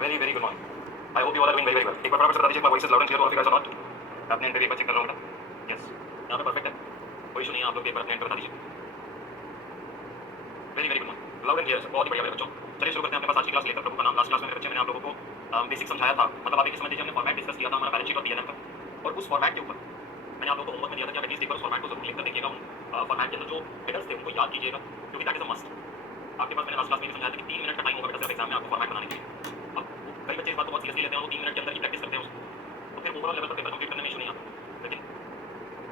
Very good morning. I hope you all are doing very well. एक बार फटाफट से बता दीजिए my voice is loud and clear to all of you guys or not? मैं अपने and पे एक बार चेक कर रहा हूँ बेटा. Yes. यहाँ पे परफेक्ट है. कोई इशू नहीं है. आप लोग पेपर अपने एंड पे बता दीजिए. Very good morning. Loud and clear है. बहुत ही बढ़िया मेरे बच्चों. चलिए शुरू करते हैं अपने पास आज की क्लास लेकर. प्रभु का नाम. लास्ट क्लास में मेरे बच्चे मैंने आप लोगों को बेसिक समझाया था. मतलब आप देखिए समझ लीजिए हमने फॉर्मेट डिस्कस किया था हमारा बैलेंस शीट और पीएनएल का. और उस फॉर्मेट के ऊपर मैंने आप लोगों को होमवर्क में दिया था कि आप एटलीस्ट एक बार उस फॉर्मेट को जरूर लिख कर देखिएगा. उन फॉर्मेट के अंदर जो हेडर्स थे उनको याद कीजिएगा क्योंकि दैट इज अ मस्ट. आपके पास मैंने लास्ट क्लास में समझाया था कि 3 मिनट का टाइम होगा बेटा सिर्फ एग्जाम में आपको फॉर्मेट बनाने के लिए. अब कई बच्चे इस बात को बहुत सीरियसली लेते हैं. वो 3 मिनट के अंदर ही प्रैक्टिस करते हैं उसको. तो फिर ओवरऑल लेवल पर पेपर कंप्लीट करने में इशू नहीं आता. लेकिन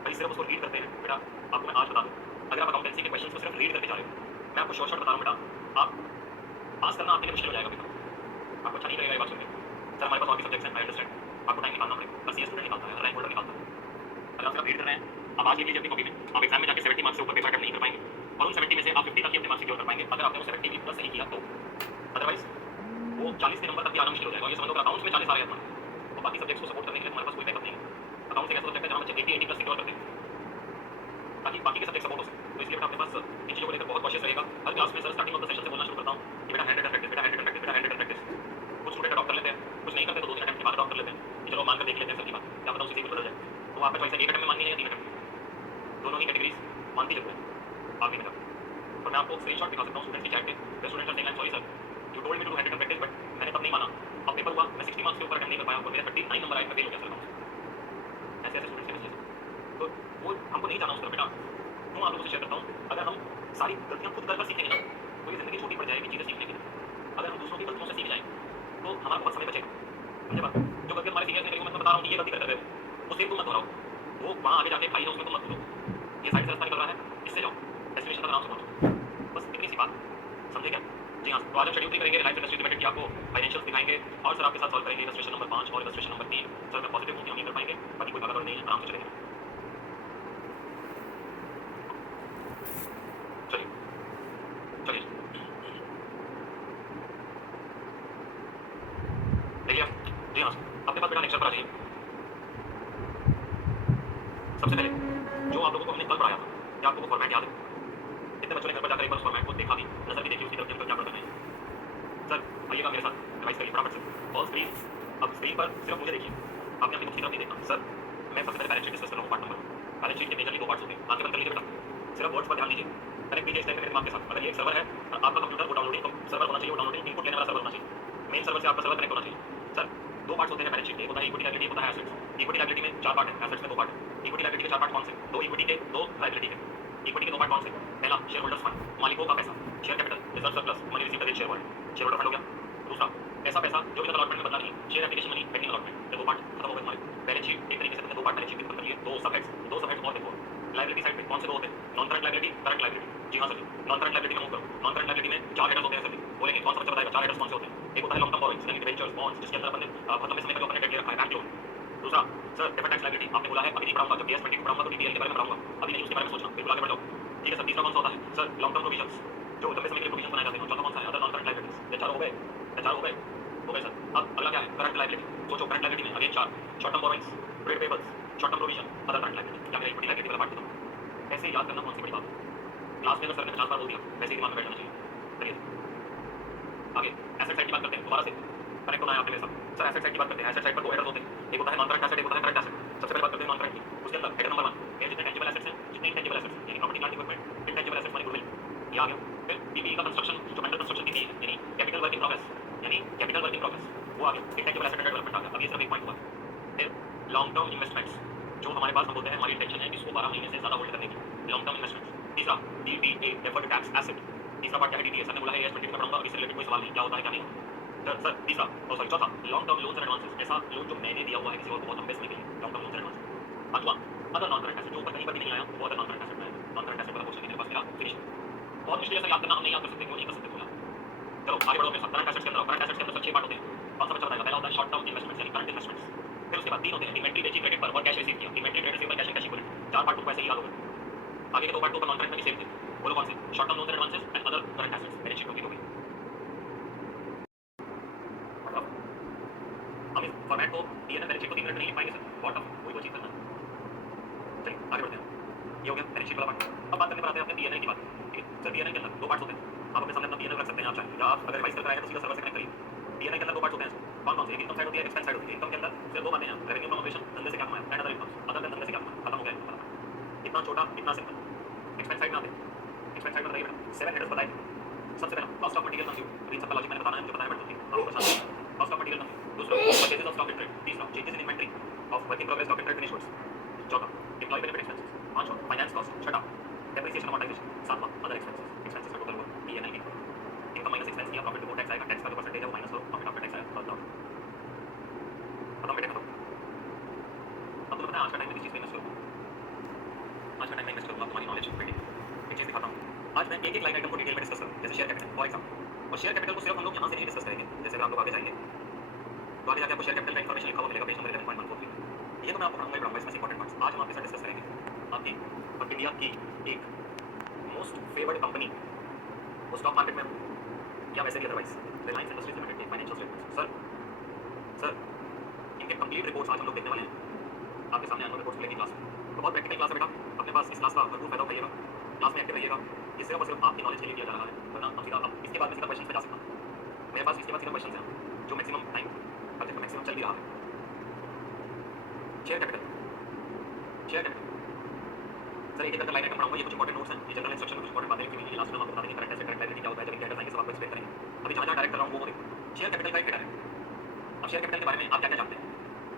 भाई सिर्फ उसको रीड करते हैं बेटा. आपको मैं आज बता दूं अगर आप अकाउंटेंसी के क्वेश्चंस को सिर्फ रीड करके जा रहे हो मैं आपको शॉर्ट बता रहा हूं बेटा. आप पास करना आपके लिए मुश्किल हो जाएगा बेटा. आपको अच्छा नहीं लगेगा ये बात सुनकर. सर हमारे पास और भी सब्जेक्ट्स हैं. I understand. आपको टाइम निकालना पड़ेगा. बस ये स्टूडेंट निकालता है. रैंक होल्डर निकालता है. अगर आप रीड कर रहे हैं आप आज लिख लीजिए अपनी कॉपी में. आप एग्जाम में जाके 70 मार्क्स से ऊपर पेपर अटेम्प्ट नहीं कर पाएंगे. और उन 70 में से आप 50 तक ही अपने मार्क्स सिक्योर कर पाएंगे अगर आपने वो 70 भी प्लस सही किया तो. अदरवाइज वो 40 के नंबर तक भी आना मुश्किल हो जाएगा. और ये समझ लो अकाउंट्स में 40 आ रहे हैं तुम्हारे तो बाकी सब्जेक्ट्स को सपोर्ट करने के लिए तुम्हारे पास कोई बैकअप नहीं है. अकाउंट्स एक ऐसा सब्जेक्ट है जहां बच्चे 80 प्लस सिक्योर करते हैं ताकि बाकी के सब्जेक्ट सपोर्ट हो सके. तो इसलिए अपने पास इन चीज़ों को लेकर बहुत कॉशियस रहेगा. हर क्लास में sir starting of the session से बोलना शुरू करता हूँ कि बेटा हैंड रिटन प्रैक्टिस, बेटा हैंड रिटन प्रैक्टिस, बेटा हैंड रिटन प्रैक्टिस. कुछ स्टूडेंट अडॉप्ट कर लेते हैं, कुछ नहीं करते तो 2-3 अटेम्प्ट के बाद अडॉप्ट कर लेते हैं कि चलो मान कर देख लेते हैं सर की बात क्या पता उसी से बदल जाए. तो आपका चॉइस है 1 अटेम्प्ट में माननी है या 3 अटेम्प्ट. दोनों ही कैटेगरीज मानती जरूर है आगे में. तो मैं आपको स्क्रीनशॉट दिखा सकता हूँ स्टूडेंट्स की चैट पे. The students are saying I am sorry sir you told me to do hand written practice but मैंने तब नहीं माना. अब पेपर हुआ मैं 60 मार्क्स के ऊपर अटेम्प्ट नहीं कर पाया और मेरा 39 नंबर आया. मैं फेल हो गया सर. ऐसे ऐसे स्टूडेंट्स के मैसेज. तो वो हमको नहीं जाना उस तरफ बेटा. क्यों आप लोगों से शेयर करता हूँ अगर हम सारी गलतियाँ खुद कर सीखेंगे ना तो ये जिंदगी छोटी पड़ जाएगी चीज़ें सीखने की. अगर हम दूसरों की गलतियों से सीख जाएं तो हमारा बहुत समय बचेगा. समझे बात. जो गलती हमारे सीनियर ने मैं बता रहा हूँ कि ये गलती कर रहे हो वो सेम तुम मत दोहराओ. वो वहाँ आगे जाके खाई है उसमें तुम मत करो. ये साइड से रास्ता निकल रहा है इससे जाओ डेस्टिनेशन तक आराम से पहुँचो. बस इतनी सी बात समझे क्या. जी हाँ. तो आज हम शेड्यूल 3 करेंगे लाइफ इंडस्ट्री लिमिटेड की. आपको फाइनेंशियल दिखाएंगे और सर आपके साथ सॉल्व करेंगे इलस्ट्रेशन नंबर 5 और इलस्ट्रेशन नंबर 3. सर मैं पॉजिटिव हूँ कि हम नहीं कर पाएंगे बाकी कोई भागदौड़ नहीं है आराम से चलेंगे. चलिए चलिए देखिए जी हाँ अपने पास बेटा लेक्चर पर आ जाइए. सबसे पहले जो आप लोगों को हमने कल पढ़ाया था क्या आपको वो फॉर्मेट याद है. कितने बच्चों ने घर पर जाकर एक बार उस फॉर्मेट को देखा भी नजर भी देखी उसकी तरफ क्या पढ़ रहे हैं. सर आइएगा मेरे साथ रिवाइज करिए फटाफट से. और स्क्रीन अब स्क्रीन पर सिर्फ मुझे देखिए. आपने अपनी बुक की तरफ नहीं देखना. सर मैं सबसे पहले बैलेंस शीट डिस्कस कर रहा हूँ पार्ट नंबर. बैलेंस शीट के मेजरली 2 पार्ट्स होते हैं. आंखें बंद कर लीजिए बेटा. सिर्फ वर्ड्स पर ध्यान दीजिए. कनेक्ट कीजिए इस टाइप के दिमाग के साथ. अगर ये एक सर्वर है और आपका कंप्यूटर वो डाउनलोडिंग सर्वर होना चाहिए. वो डाउनलोडिंग इनपुट लेने वाला सर्वर होना चाहिए. मेन सर्वर से आपका सर्वर कनेक्ट होना चाहिए. सर 2 पार्ट्स होते हैं बैलेंस शीट के. एक होता है इक्विटी लायबिलिटी, एक होता है एसेट्स. इक्विटी लायबिलिटी में 4 पार्ट है, एसेट्स में 2 पार्ट है. इक्विटी लायबिलिटी के 4 पार्ट कौन से. 2 इक्विटी के 2 लायबिलिटी के. इक्विटी के 2 पार्ट कौन से. पहला शेयर होल्डर्स फंड मालिकों का पैसा. Share capital reserve surplus money received against share holder. Share holder fund हो गया. दूसरा ऐसा पैसा जो भी अलॉटमेंट में बदला नहीं. Share application money pending allotment. ये 2 पार्ट खत्म हो गए हमारे. बैलेंस शीट एक तरीके से 2 पार्ट बैलेंस शीट खत्म करिए. 2 सब हेड्स और देखो. लायबिलिटी साइड पे कौन से 2 होते हैं. Non current liability, current liability. जी हाँ सर नॉन करंट लायबिलिटी में मूव करो. नॉन करंट लायबिलिटी में 4 हेडर्स होते हैं सर. बोलेंगे कौन सा बच्चा बताएगा 4 हेडर्स कौन से होते हैं. एक होता है लॉन्ग टर्म बोरोइंग्स यानी डिबेंचर्स बॉन्ड्स जिसके अंदर अपन ने बहुत लंबे समय तक अपने डेट ले रखा है बैंक लोन. दूसरा सर डिफरेंट टैक्स लायबिलिटी आपने बोला है अभी नहीं पढ़ाऊंगा. जब BS 22 पढ़ाऊंगा तो DTL के बारे में पढ़ाऊंगा. अभी नहीं उसके बारे में सोचना बिल्कुल आगे बढ़ जाओ. ठीक है सर. तीसरा कौन सा होता है सर लॉन्ग टर्म प्रोविजंस जो लंबे समय के लिए प्रोविजन बनाए जाते हैं. चौथा कौन सा है अदर नॉन करंट लायबिलिटीज. ये 4 हो गए. ये 4 हो गए सर. अब अगला क्या है करंट लायबिलिटी. सोचो करंट लायबिलिटी में again 4 short term borrowings, trade payables, short term provision, other current liability. क्या मेरा इक्विटी लायबिलिटी वाला पार्ट खत्म. ऐसे ही याद करना कौन सी बड़ी बात है. क्लास में अगर सर ने 50 बार बोल दिया वैसे ही दिमाग में बैठ जाना चाहिए. चलिए आगे एसेट साइड की बात करते हैं. दोबारा से कनेक्ट होना है आपके मेरे साथ. सर एसेट साइड की बात करते हैं. एसेट साइड पर 2 हेडर्स होते हैं. एक होता है नॉन करंट एसेट, एक होता है करंट एसेट. सबसे पहले बात करते हैं नॉन करंट की. उसके अंदर हेडर नंबर 1 ये जितने टेंजिबल एसेट्स हैं जितने इंटेंजिबल एसेट्स यानी property plant equipment. Intangible assets माने गुडविल ये आ गया. फिर PPE का कंस्ट्रक्शन जो मेंटल कंस्ट्रक्शन की है यानी कैपिटल वर्क इन प्रोग्रेस यानी कैपिटल वर्क इन प्रोग्रेस वो आ गया. इंटेंजिबल एसेट अंडर डेवलपमेंट आ गया. अब ये सिर्फ एक पॉइंट हुआ. फिर लॉन्ग टर्म इन्वेस्टमेंट्स जो हमारे पास हम बोलते हैं हमारी इंटेंशन है इसको 12 महीने से ज़्यादा होल्ड करने की. Long term investments. तीसरा DTA डेफर्ड टैक्स एसेट. तीसरा पार्ट क्या है DTA. सर ने बोला है AS 20 में पढ़ाऊंगा. अभी से रिलेटेड कोई सवाल नहीं क्या होता है क्या नहीं. सर तीसरा सॉरी चौथा long term loans and advances. ऐसा लोन जो मैंने दिया हुआ है किसी और को बहुत लंबे समय के लिए. Long term loans and advances. पांचवा अदर नॉन करंट एसेट जो ऊपर कहीं पर भी नहीं आया वो अदर नॉन करंट एसेट में. नॉन करंट एसेट वाला क्वेश्चन मेरे पास मिला फिनिश. बहुत मुश्किल है याद करना. हम नहीं याद कर सकते क्यों नहीं कर सकते थोड़ा. चलो आगे बढ़ो. फिर करंट एसेट्स के अंदर करंट एसेट्स के अंदर 6 पार्ट होते हैं. कौन सा बच्चा बताएगा. पहला होता है शॉर्ट टर्म इन्वेस्टमेंट्स यानी करंट इन्वेस्टमेंट्स. फिर उसके बाद 3 होते हैं इन्वेंटरी बेची क्रेडिट पर और कैश रिसीव किया. Inventory trade receivable cash and cash equivalent. 4 part वैसे ही याद होगा. आगे के 2 पार्ट तो नॉन करंट में भी सेम थे. बोलो कौन से. Short term loans and advances and other current assets. Balance sheet हो गई. हम इस फॉर्मेट को DNL बैलेंस शीट को 3 मिनट में नहीं लिख पाएंगे सर. बहुत टफ कोई चीज़ करना. चलिए आगे बढ़ते हैं. ये हो गया बैलेंस शीट वाला पार्ट. अब बात करने पर आते हैं अपने DNL की बात. ठीक है सर DNL के अंदर 2 पार्ट्स होते हैं. आप अपने सामने अपना DNL रख सकते हैं आप चाहें या आप अगर रिवाइज करके आएगा तो सीधा सर्वर से कनेक्ट करिए. पीएनआई के अंदर दो पार्ट्स होते हैं, कौन कौन से? एक इनकम साइड होती है, एक्सपेंस साइड होती है। इनकम के अंदर सिर्फ दो बातें हैं, रेवेन्यू फ्रॉम ऑपरेशन, धंधे से क्या कमाया, and other incomes, other than धंधे से क्या कमाया, खत्म हो गया इनकम का। इतना छोटा, इतना सिंपल। एक्सपेंस साइड में आते हैं, एक्सपेंस साइड में बताइए बेटा, 7 हेडर्स बताइए। सबसे पहला कॉस्ट ऑफ मटेरियल कंज्यूम, इन सबका लॉजिक मैंने बताना है, मुझे बताया मैडम जी, आपको परेशान कॉस्ट ऑफ मटेरियल कंज्यूम। दूसरा purchases of stock in trade. तीसरा changes in inventory of work in progress, stock in trade, finished goods. चौथा एम्प्लॉय बेनिफिट एक्सपेंसेस। पांचवा फाइनेंस कॉस्ट। छठा डेप्रिसिएशन अमॉर्टाइजेशन। सातवां अदर एक्सपेंसेस। एक्सपेंसेस का total हुआ PNI income. Income minus expense किया, profit before tax आएगा, tax का जो परसेंटेज है वो माइनस हो, प्रॉफिट आफ्टर टैक्स आएगा, खत्म बेटे खत्म। अब तुम्हें पता है आज का टाइम में किस चीज में इन्वेस्ट करूंगा, आज का टाइम में इन्वेस्ट करूंगा तुम्हारी नॉलेज बिल्डिंग। एक चीज दिखाता हूं, आज मैं एक एक लाइन आइटम को डिटेल में डिस्कस करूंगा, जैसे शेयर कैपिटल फॉर एग्जांपल। और शेयर कैपिटल को सिर्फ हम लोग यहां से नहीं डिस्कस करेंगे, जैसे अगर आप लोग आगे जाएंगे तो आगे जाके आपको शेयर कैपिटल का इंफॉर्मेशन लिखा हुआ मिलेगा, पेज नंबर 11.14। ये तो मैं आपको पढ़ाऊंगा ही पढ़ाऊंगा, इसमें इंपॉर्टेंट पार्ट्स आज हम आपके साथ डिस्कस करेंगे। आपकी और इंडिया की एक मोस्ट फेवर्ड कंपनी वो स्टॉक मार्केट में या वैसे भी अदरवाइज रिलायंस इंडस्ट्रीज लिमिटेड के फाइनेंशियल स्टेटमेंट्स। सर इनके कंप्लीट रिपोर्ट्स आज हम लोग देखने वाले हैं, आपके सामने एनुअल रिपोर्ट्स मिलेगी क्लास में। तो बहुत प्रैक्टिकल क्लास है बेटा, अपने पास इस क्लास का भरपूर फायदा उठाइएगा, क्लास में एक्टिव रहिएगा। ये सिर्फ और सिर्फ आपकी नॉलेज के लिए दिया जा रहा है, वरना हम सीधा अब इसके बाद में सीधा क्वेश्चन पे जा सकता हूं। मेरे पास इसके बाद सीधा क्वेश्चन है जो मैक्सिमम टाइम अभी तक मैक्सिमम चल भी रहा है। Share capital, share capital sir एक एक करके लाइन आइटम पढ़ाऊंगा, ये कुछ इंपॉर्टेंट नोट्स हैं, ये जनरल इंस्ट्रक्शन कुछ इंपॉर्टेंट बातें लिखी हुई हैं, लास्ट में हम आपको बता देंगे करंट एसेट करंट लायबिलिटी क्या होता है, जब इनके हेडर्स आएंगे सब आपको एक्सप्लेन करेंगे। अभी जहां डायरेक्ट कर रहा हूं वो देखो, शेयर कैपिटल का एक हेडर है। अब शेयर कैपिटल के बारे में आप क्या क्या जानते हैं?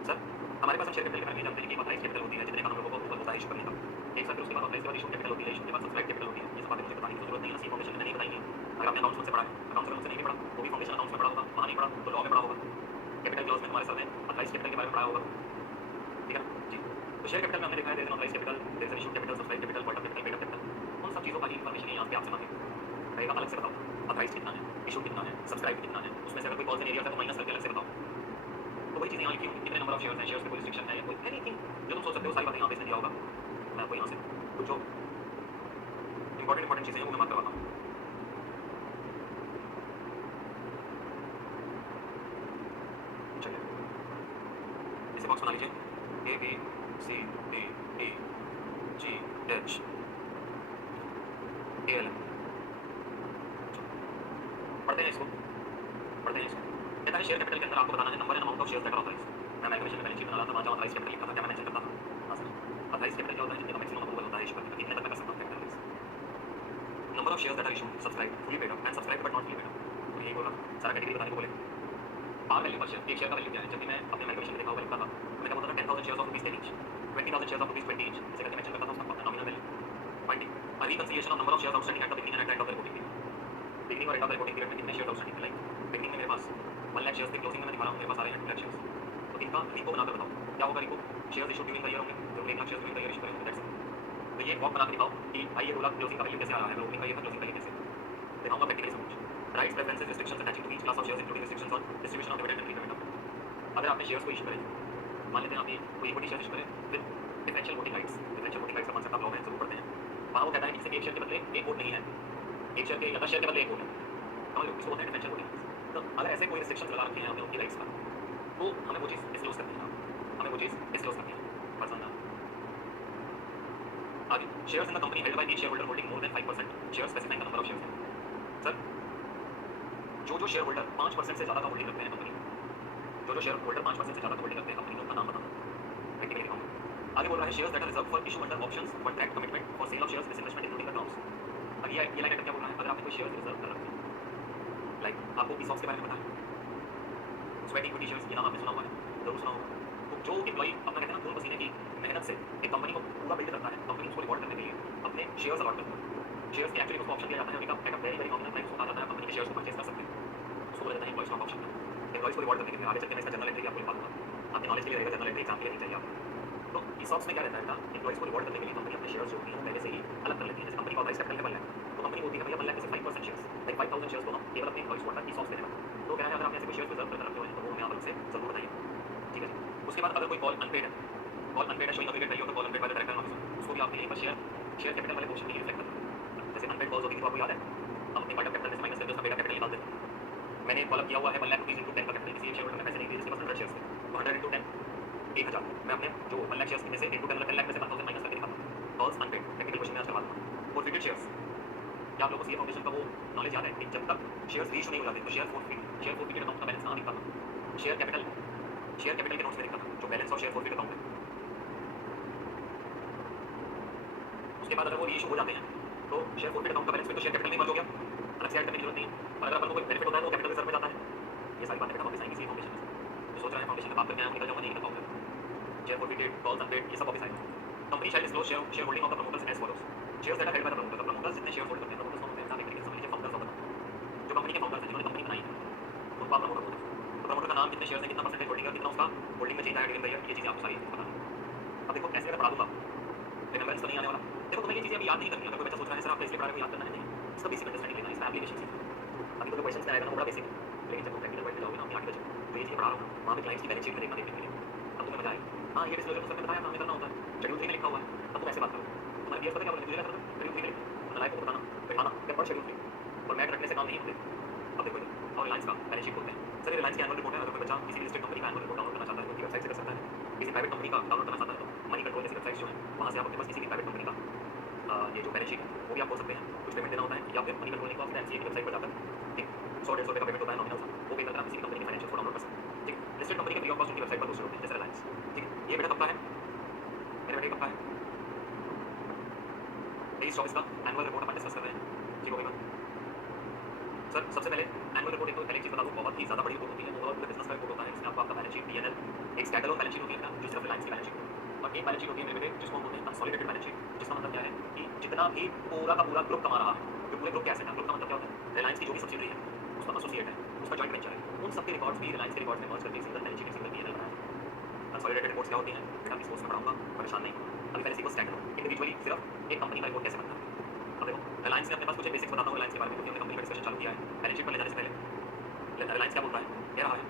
सर हमारे पास हम शेयर कैपिटल के बारे में जानते हैं कि ऑथराइज्ड कैपिटल होती है, जितने का हम लोगों को अप्रूवल होता है इशू करने का। एक सर फिर उसके बाद ऑथराइज्ड के बाद इशू कैपिटल होती है, इशू के बाद सब्सक्राइब कैपिटल होती है। ये सब बातें मुझे बताने की जरूरत नहीं है, ऐसी इन्फॉर्मेशन मैंने नहीं बताई है। अगर आपने अकाउंट्स से पढ़ा है, अकाउंट्स से नहीं पढ़ा वो भी फाउंडेशन अकाउंट्स में पढ़ा होगा, वहां नहीं पढ़ा तो लॉ में पढ़ा होगा, कैपिटल क्लॉज में हमारे सर ने ऑथराइज्ड कैपिटल के बारे में पढ़ा होगा, ठीक है जी। तो शेयर कैपिटल में हमने देखा है there is authorised capital, there is issue capital, subscribe capital, what capital, paid capital, उन सब चीजों का इन्फॉर्मेशन यहाँ पे आपसे मांगे रहेगा। अलग से बताओ ऑथराइज्ड कितना है, इशू कितना है, सब्सक्राइब कितना है, उसमें से अगर कोई कॉल्स एरिया है तो माइनस करके अलग से बताओ। तो वही चीज़ यहाँ लिखी होगी, कितने नंबर ऑफ शेयर्स हैं, शेयर्स पे कोई रिस्ट्रिक्शन है या कोई एनीथिंग जो तुम सोच सकते हो, सारी बातें यहाँ पे इसमें दिया होगा। मैं आपको यहाँ से कुछ जो इंपॉर्टेंट चीज़ें हैं वो मैं बात करवाता हूँ। चलिए इसे बॉक्स बना लीजिए, A B C D E G H A L पढ़ते हैं इसको, पढ़ते हैं इसको। कहता है शेयर कैपिटल के अंदर आपको बताना है number and amount of shares that are authorised. मैं मैग्नीफिकेशन में पहले चीज बना रहा था, वहां ऑथराइज्ड कैपिटल लिखा था, क्या मैं मेंशन करता था? हां सर, ऑथराइज्ड कैपिटल क्या होता है? जितने का मैक्सिमम अप्रूवल होता है इशू करने का, कितने तक मैं कर सकता हूं capital raise. Number of shares that are issued, subscribe, fully paid up and subscribe but not fully paid up. तो यही बोला सारा कैटेगरी बताने को बोले। पार वैल्यू पर शेयर, एक शेयर का वैल्यू क्या है? जब भी मैं अपने मैग्नीफिकेशन में देखा होगा लिखता था, तो मैं क्या बोलता था 10,000 shares of rupees 10 each, 20,000 shares of rupees 20 each, इसे करके मेंशन करता था उसका nominal value 20। A reconciliation of number of shares outstanding at the beginning and at the end of the reporting period. Beginning और end of the reporting period में कितने shares outstanding थे? Like beginning में मेरे पास 1 लाख शेयर्स थे, closing में मैं दिखा रहा हूं मेरे पास आ रहे हैं 2 लाख शेयर्स। तो इनका रिपो बनाकर बताओ क्या होगा repo? Shares issue during the year होंगे, जो 1 lakh shares during the year issue करेंगे, दैट्स इट। तो ये वॉक बना के दिखाओ कि भाई ये 2 लाख क्लोजिंग का वैल्यू कैसे आ रहा है, ओपनिंग का ये था, क्लोजिंग का ये कैसे दिखाऊंगा प्रैक्टिकली सब कुछ। Rights, preferences, restrictions attaching to each class of shares including restrictions on distribution of dividend and prepayment of. अगर आपने शेयर्स को इशू करे, मान लेते हैं आप ये कोई इक्विटी शेयर इशू करें with differential voting rights, differential voting rights का कॉन्सेप्ट आप लॉ में जरूर पढ़ते हैं। वहां वो कहता है कि एक शेयर के बदले एक वोट नहीं है, एक शेयर के या 10 शेयर के बदले एक वोट है, समझ लो, इसको बोलते हैं डिफरेंशियल वोटिंग। तो अगर ऐसे कोई रिस्ट्रिक्शंस लगा रखे हैं आपने उनकी राइट्स का, तो हमें वो चीज़ डिस्क्लोज करनी है, हमें वो चीज़ डिस्क्लोज करनी है, पर्सन ना। आगे shares in the company held by each share holder holding more than 5% share specifying the number of shares. Sir जो शेयर होल्डर 5% से ज़्यादा का होल्डिंग रखते हैं कंपनी, जो शेयर होल्डर 5% से ज़्यादा का होल्डिंग रखते हैं कंपनी में, उनका नाम बताना। प्रैक्टिकली दिखाऊंगा। आगे बोल रहा है shares that are reserve for issue under options contract commitment for sale of shares this investment including the terms. अब ये लाइन क्या बोल रहा है? अगर आपने कोई शेयर रिजर्व कर रखे हैं, लाइक आपको ESOPs के बारे में पता है, स्वेट इक्विटी शेयर्स, ये नाम आपने सुना हुआ है, जरूर सुना होगा। तो जो एम्प्लॉई अपना कहते हैं ना खून पसीने की मेहनत से एक कंपनी को पूरा बिल्ड करता है, कंपनी उसको रिवॉर्ड करने के लिए अपने शेयर्स अलॉट करती है। शेयर्स की एक्चुअली उसको ऑप्शन दिया जाता है, अभी at a very very nominal price उसको कहा जाता है कंपनी के शेयर्स को परचेज कर सकते हैं, उसको बोला जाता है एम्प्लॉय स्टॉक ऑप्शन। एम्प्लॉइज को रिवॉर्ड करने के लिए आगे चल के मैं इसका जनरल एंट्री आपको लिखा दूंगा, आपके नॉलेज के लिए रहेगा, जनरल एंट्री एग्जाम के लिए नहीं चाहिए आपको। तो ESOPs में क्या रहता है बेटा, एम्प्लॉइज को रिवॉर्ड करने के लिए कंपनी अपने शेयर्स जो होती हैं पहले से ही अलग कर लेती है। जैसे कंपनी का ऑथराइज्ड कैपिटल लेवल है, तो कंपनी होती है भैया 1 लाख में से 5% शेयर्स, लाइक 5,000 शेयर्स को हम केवल अपने एम्प्लॉइज को ESOPs देने वाला। तो क्या है, अगर आपने ऐसे कोई शेयर्स रिजर्व करके रखे हुए हैं तो वो हमें आप लोग से जरूर बताइए, ठीक है जी। उसके बाद अगर कोई कॉल अनपेड है, कॉल अनपेड है, showing available value of call unpaid by the director officer, उसको भी आपके यहीं पर शेयर कैपिटल वाले पोर्शन में रिफ्लेक्ट करना है। जैसे अनपेड कॉल्स होती थी तो आपको याद है, हम अपने पार्ट ऑफ कैपिटल में से माइनस करके उसका पेड कैपिटल निकालते थे। मैंने कॉल किया हुआ है 1 लाख रुपीस इंटू 10 का कैपिटल, किसी एक शेयर होल्डर ने पैसे नहीं दिए, जिसके पास 100 शेयर्स थे, तो 100 इंटू 10 1000। मैं अपने जो 1 लाख शेयर्स में से इंटू 10 लाख में से 10,000 माइनस करके दिखाता हूं। कॉल्स अनपेड टेक्निकल क्वेश्चन में आज करवा दूंगा। फॉरफिटेड शेयर्स, क्या आप लोगों को सीए फाउंडेशन का वो नॉलेज याद है कि जब तक शेयर्स रीइश्यू नहीं हो जाते तो share forfeit share forfeited account का बैलेंस कहाँ दिखता था? शेयर कैपिटल के नोट्स में दिखता था जो बैलेंस और शेयर फोरफिट अकाउंट है। उसके बाद अगर वो रीइश्यू हो जाते हैं तो शेयर फोरफिट अकाउंट का बैलेंस फिर तो शेयर कैपिटल में मर्ज हो गया, अलग से ऐड करने की जरूरत नहीं है। और अगर अपन को कोई बेनिफिट होता है तो कैपिटल रिजर्व में जाता है। ये सारी बातें बेटा वापस आएंगी इसी फाउंडेशन में। जो सोच रहे हैं फाउंडेशन में बात करके आया निकल जाऊंगा नहीं निकल पाऊंगा। शेयर फोरफिटेड, कॉल्स अनपेड, ये सब वापस आएगा। Company shall disclose share holding of the promoters as follows. Shares that are held by the promoters, promoters जितने शेयर होल्ड करते हैं, प्रमोटर्स कौन होते हैं? आप एक तरीके से समझ लीजिए फाउंडर्स ऑफ द कंपनी। जो कंपनी के फाउंडर्स हैं जिन्होंने कंपनी बनाई है उनको आप प्रमोटर बोलते हैं। तो प्रमोटर का नाम, कितने शेयर्स हैं, कितना परसेंटेज होल्डिंग है, कितना उसका होल्डिंग में चेंज आया ड्यूरिंग द ईयर, ये चीजें आपको सारी पता है। अब देखो ऐसे अगर पढ़ा दूंगा रिमेंबरेंस तो नहीं आने वाला। देखो तुम्हें ये चीजें अभी याद नहीं करनी। अगर कोई बच्चा सोच रहा है सर आप इसलिए पढ़ा रहे हो याद करना है, नहीं, इसका बेसिक अंडरस्टैंडिंग लेना है, इसका एप्लीकेशन सीखना। अभी तो जो क्वेश्चंस आएगा ना वो बड़ा बेसिक है, लेकिन जब तुम प्रैक्टिकल पढ़ने जाओगे ना अपनी 8 बजे तो ये चीजें पढ़ा रहा हूँ वहाँ पे क्लाइंट्स की बैलेंस शीट में देखना देखने के लिए अब तुम्हें मजा आएगा। हाँ ये डिस्क्लोजर तो सबने बताया हमें करना होता है, शेड्यूल 3 में लिखा हुआ है। अब तुम ऐसे बात करो, तुम्हारे बीएस पता क्या बोलेंगे, तुझे क्या करना है शेड्यूल 3 में लिखना, लाइफ को बताना बैठाना क्या पढ़ शेड्यूल 3 और मैट रखने से काम नहीं होते। अब देखो और रिलायंस का बैलेंस शीट बोलते हैं सर, रिलायंस की एनुअल रिपोर्ट है। अगर कोई बच्चा किसी लिस्टेड कंपनी का एनुअल रिपोर्ट डाउनलोड करना चाहता है तो उनकी वेबसाइट से कर सकता है। किसी प्राइवेट कंपनी का डाउनलोड करना चाहता है तो मनी कंट्रोल जैसी वेबसाइट जो है वहाँ से आप अपने पास किसी भी प्राइवेट कंपनी का ये जो बैलेंस शीट है वो भी आप खोल सकते हैं। कुछ पेमेंट देना होता है या फिर money control link of NCA की वेबसाइट पर जाकर ठीक 100-150 रुपये का पेमेंट होता है नॉमिनल सा, वो पे करके आप किसी भी कंपनी की फाइनेंशियल को डाउनलोड कर सकते हैं। ठीक, लिस्टेड कंपनी के फ्री ऑफ कॉस्ट उनकी वेबसाइट पर पोस्ट होते हैं जैसे रिलायंस। ठीक है, ये बेटा कब का है, मेरे बेटे कब का है 23-24 का एनुअल रिपोर्ट अपन डिस्कस कर रहे हैं। ठीक होगा सर। सबसे पहले एनुअल रिपोर्ट एक तो पहले चीज बता दूं, बहुत ही ज्यादा बड़ी रिपोर्ट होती है, ओवरऑल पूरे बिजनेस का रिपोर्ट होता है। इसमें आपको आपका बैलेंस शीट, पीएनएल, एक स्टैंडअलोन बैलेंस शीट होती है जो सिर्फ रिलायंस की बैलेंस शीट होती है, और एक बैलेंस शीट होती है मेरे बेटे जिसको हम बोलते हैं कंसोलिडेटेड बैलेंस शीट, जिसका मतलब क्या है कि जितना भी पूरा का पूरा ग्रुप कमा रहा है, जो पूरे ग्रुप के एसेट है, ग्रुप का मतलब क्या होता है, रिलायंस की जो भी सब्सिडरी है उसका एसोसिएट है, उसका जॉइंट वेंचर है, उन सबके रिकॉर्ड्स भी रिलायंस के रिकॉर्ड्स में मर्ज करके single balance sheet, single PNL बनाया है। कंसोलिडेटेड रिपोर्ट्स क्या होती हैं बेटा इस कोर्स में पढ़ाऊंगा, परेशान नहीं होना। अभी पहले सीखो स्टैंडअलोन, इंडिविजुअली सिर्फ एक कंपनी का रिपोर्ट कैसे बनता है। अब देखो रिलायंस ने अपने पास कुछ बेसिक्स बताता हूँ रिलायंस के बारे में, क्योंकि हमने कंपनी का डिस्कशन चालू किया है। बैलेंस शीट पर ले जाने से पहले रिलायंस क्या बोलता है, कह रहा है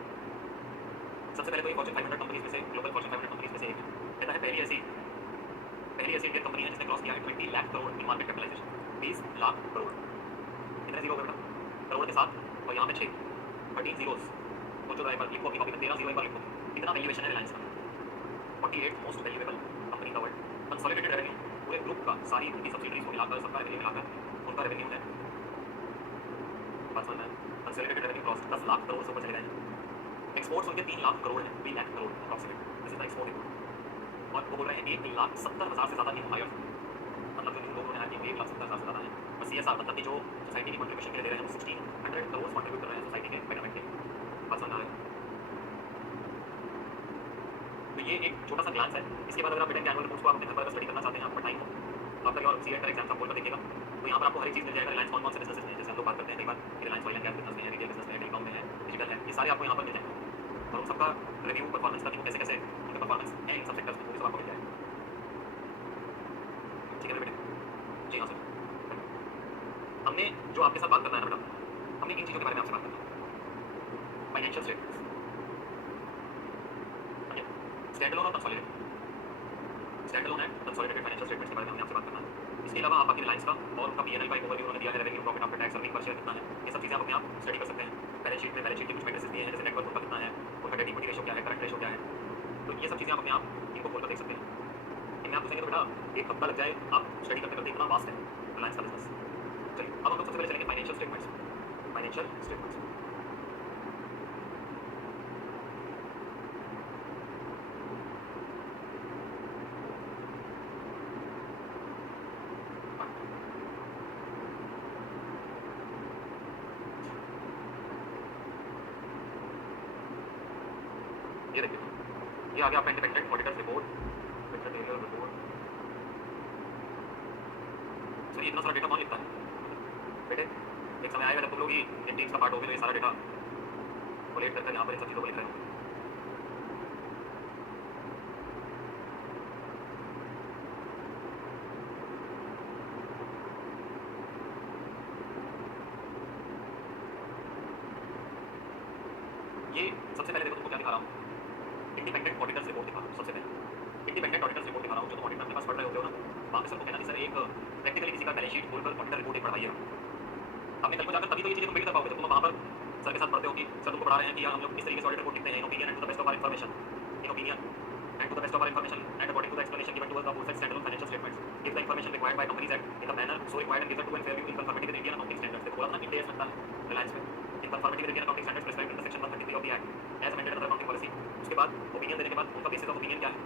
सबसे पहले तो ये फॉर्च्यून 500 कंपनीज में से, ग्लोबल फॉर्च्यून 500 कंपनीज में से एक है। कहता है पहली ऐसी इंडियन कंपनी है जिसने क्रॉस किया है 20 lakh crore in market capitalisation, 20 lakh crore. कितने जीरो हो गए बेटा करोड़ के साथ, और यहाँ पे 6 13 जीरोस, सोचो जरा एक बार, लिखो अपनी कॉपी में 13 जीरो एक बार लिखो, कितना वैल्यूएशन है रिलायंस का, 48th मोस्ट वैल्यूएबल कंपनी का वर्ल्ड। कंसोलिडेटेड रेवेन्यू पूरे ग्रुप का, सारी उनकी सब्सिडरीज को मिलाकर, सबका रेवेन्यू मिलाकर उनका रेवेन्यू है, बात समझ में है, consolidated revenue cross 10 lakh crore से ऊपर चले गए हैं। एक्सपोर्ट्स उनके 3 लाख करोड़ है, 3 lakh crore approximate, this is the export report. और वो बोल रहे हैं 1,70,000 से ज़्यादा इन हायर, मतलब जो लोग हैं 1,70,000 से ज़्यादा है। और सीएसआर मतलब कि जो सोसाइटी की कंट्रीब्यूशन के लिए दे रहे हैं वो 1600 करोड़ कंट्रीब्यूट कर रहे हैं सोसाइटी के बेटरमेंट के। बात समझ आ रहा है? तो ये एक छोटा सा ग्लांस है। इसके बाद अगर आप बेटा एनुअल रिपोर्ट्स को आप अपने घर पर स्टडी करना चाहते हैं, आपका टाइम हो, आपका और सीएट का एग्जाम आप बोल कर देखिएगा, तो यहाँ पर आपको हर एक चीज़ मिल जाएगा। रिलायंस कौन कौन से बिजनेस में है, जैसे हम लोग बात करते हैं कई बार Reliance oil and gas business में है, रिटेल बिजनेस में है, टेलीकॉम में है, डिजिटल है, ये सारे आपको यहाँ पर मिल जाएंगे। और उन सबका रिव्यू, परफॉर्मेंस का कैसे कैसे उनका परफॉर्मेंस है इन सब सेक्टर्स में, वो सब आपको मिल जाएगा। ठीक है मेरे बेटे? जी हाँ सर। हमने जो आपके साथ बात करना है ना बेटा, हमने इन चीज़ों के बारे में आपसे बात करना है, फाइनेंशियल स्टेटमेंट्स, स्टैंडअलोन और consolidated, standalone and consolidated financial statements के बारे में हमने आपसे बात करना है। इसके अलावा आप बाकी रिलायंस का और उनका पीएनएल का एक ओवरव्यू उन्होंने दिया है, revenue, profit after tax, earning per share कितना है, ये सब चीज़ें आप अपने आप स्टडी कर सकते हैं। बैलेंस शीट के कुछ मैट्रिक्स दिए हैं, जैसे नेटवर्थ उनका कितना है, उनका डेट इक्विटी रेशो क्या है, करंट रेशो क्या है, तो ये सब चीज़ें आप अपने आप इनको खोल कर देख सकते हैं। इनमें आप पूछेंगे तो बेटा एक हफ्ता लग जाए आप स्टडी करते करते, इतना वास्ट है रिलायंस का बिजनेस। चलिए अब हम लोग सबसे पहले चलेंगे फाइनेंशियल स्टेटमेंट्स। फाइनेंशियल स्टेटमेंट्स ये देखिए, ये आ गया आपका independent auditors report, independent report. Sir इतना सारा डेटा कौन लिखता है बेटे? एक समय आएगा जब तुम लोग ही इन टीम्स का पार्ट हो गए, तो ये सारा डेटा कोलेक्ट करके यहाँ पर इन सब चीज़ों को लिख रहे हो। ये सबसे पहले देखो तुमको क्या दिखा रहा हूँ, इंडिपेंडेंट ऑडिटर्स रिपोर्ट दिखा रहा हूँ। सबसे पहले इंडिपेंडेंट ऑडिटर्स रिपोर्ट दिखा रहा हूँ, जो तुम ऑडिट में अपने पास पढ़ रहे होते हो ना, वहाँ पे सर को कहना कि सर एक प्रैक्टिकली किसी का बैलेंस शीट खोलकर ऑडिटर रिपोर्ट एक पढ़ाइएगा। आपने कल को जाकर तभी तो ये चीज़ें तुम बिल्ड कर पाओगे, जब तुम वहाँ पर सर के साथ पढ़ते हो कि सर तुमको पढ़ा रहे हैं कि हम लोग इस तरीके से ऑडिट रिपोर्ट लिखते हैं, in opinion and to the best of our information, in opinion and to the best of our information and according to the explanation given to us the aforesaid standalone financial statements give the information required by companies act in the manner so required and given to and fair view in conformity with Indian accounting standards. देखो बोला ना India लगता है Reliance में, in conformity with Indian accounting standards prescribed in the section 133 of the act as amended under accounting policy. उसके बाद opinion देने के बाद उनका बेसिस ऑफ ओपिनियन क्या है,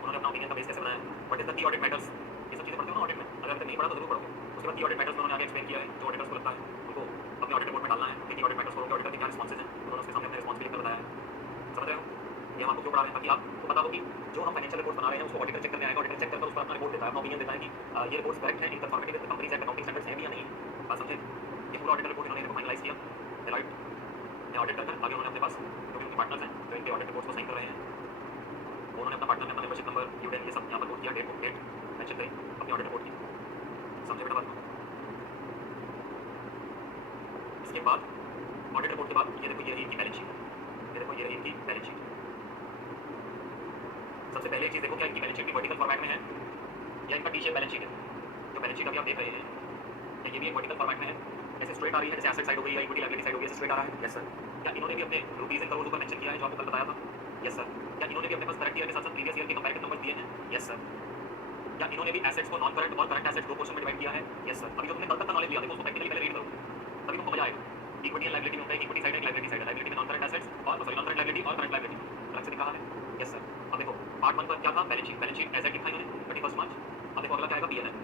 उन्होंने अपना ओपिनियन का बेस कैसे बनाया है, what is the key audit matters, ये सब चीजें पढ़ते हो ना ऑडिट में, अगर आपने नहीं पढ़ा तो जरूर पढ़ो। उसके बाद की ऑडिट मैटर्स उन्होंने आगे एक्सप्लेन किया है, जो ऑडिटर्स को लगता है उनको अपने ऑडिट रिपोर्ट में डालना है कि ऑडिट मैटर्स को ऑडिटर के क्या रिस्पॉन्सेज हैं, उन्होंने उसके सामने अपने रिस्पॉन्स भी लिखकर बताया है। समझ रहे हो? ये हम आपको क्यों पढ़ा रहे हैं, ताकि आपको पता हो कि जो हम फाइनेंशियल रिपोर्ट बना रहे हैं उसको ऑडिटर चेक करने आएगा, ऑडिटर चेक करके उस पर अपना रिपोर्ट देता है, अपना ओपिनियन देता है कि ये रिपोर्ट्स करेक्ट है, in conformity with companies act accounting standards है भी या नहीं। बात समझे? ये पूरा ऑडिटर रिपोर्ट इन्होंने फाइनलाइज किया, डेलॉइट ने ऑडिट करके आगे उन्होंने अपने पास जो भी उनके पार्टनर्स हैं जो इनके ऑडिट रिपोर्ट्स को साइन कर रहे हैं, उन्होंने अपना पार्टनर में अपना मेंबरशिप नंबर यूडेन ये सब यहाँ पर नोट किया, डेट मेंशन करी अपनी ऑडिट रिपोर्ट की। समझे बेटा बात को? इसके बाद ऑडिट रिपोर्ट के बाद ये देखो ये इनकी बैलेंस शीट है, ये देखो ये इनकी बैलेंस शीट। सबसे पहले एक चीज़ देखो क्या इनकी बैलेंस शीट भी वर्टिकल फॉर्मेट में है या इनका टी शेप बैलेंस शीट है। जो बैलेंस शीट अभी आप देख रहे हैं ये भी एक वर्टिकल फॉर्मेट में है, ऐसे स्ट्रेट आ रही है, जैसे एसेट साइड हो गई या इक्विटी लायबिलिटी साइड हो गई, ऐसे स्ट्रेट आ रहा है। Yes sir. क्या इन्होंने भी अपने रुपीज इन करोड़ ऊपर मेंशन किया है जो आपको कल बताया था? Yes sir. क्या इन्होंने भी अपने पास करंट ईयर के साथ साथ प्रीवियस ईयर के कंपैरेटिव नंबर दिए हैं? Yes sir. क्या इन्होंने भी एसेट्स को नॉन करंट और करंट एसेट्स दो पोर्शन में डिवाइड किया है? Yes sir. अभी जो तुमने कल तक का नॉलेज लिया देखो उसको प्रैक्टिकली पहले रीड करो, तभी तुमको मजा आएगा। इक्विटी एंड लायबिलिटी में होता है, इक्विटी साइड है, लायबिलिटी साइड है, लायबिलिटी में नॉन करंट एसेट्स और सॉरी नॉन करंट लायबिलिटी और करंट लायबिलिटी अलग से दिखा है। Yes sir. अब देखो पार्ट 1 पर क्या था, balance sheet, balance sheet as at दिखाई इन्होंने 31 मार्च। अब देखो अगला क्या आएगा, पीएनएल।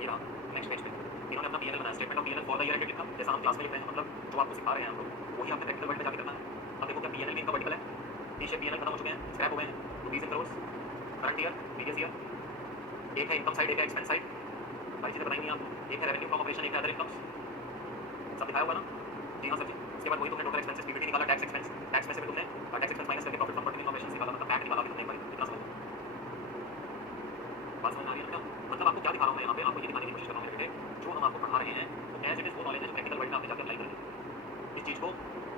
ये रहा नेक्स्ट पेज पे इन्होंने अपना पीएनएल बनाया, statement of PNL for the year ended लिखा, जैसा हम क्लास में लिख रहे हैं, मतलब जो आपको सिखा रहे हैं हम लोग वही आपने प्रैक्टिकल वर्ल्ड में जाके करना है। अब देखो क्या पीएनएल भी इनका वर्टिकल है, टी शेप पीएनएल खत्म हो चुके हैं, स्क्रैप हो गए हैं, rupees in crore, current year, previous year, एक है इनकम साइड, एक है एक्सपेंस साइड, सारी चीजें बताई हुई हैं आपको, एक है रेवेन्यू फ्रॉम ऑपरेशन, एक है अदर इनकम्स, सब दिखाया हुआ ना? जी हाँ सर जी। उसके बाद वही तुमने टोटल एक्सपेंसेस पीबीटी निकाला, टैक्स एक्सपेंस, टैक्स में से भी तुमने टैक्स एक्सपेंस माइनस करके प्रॉफिट फ्रॉम कंटिन्यूइंग ऑपरेशंस निकाला, मतलब पैट निकाला भी तुमने एक बार, इतना समझ लो। बात समझ आ रही है ना? मतलब आपको क्या दिखा रहा हूं मैं यहाँ पे, आपको ये दिखाने की कोशिश कर रहा हूं मेरे बेटे, जो हम आपको पढ़ा रहे हैं वो एज इट इज वो नॉलेज है जो प्रैक्टिकल वर्ल्ड में आपने जाकर अप्लाई करिए, इस चीज को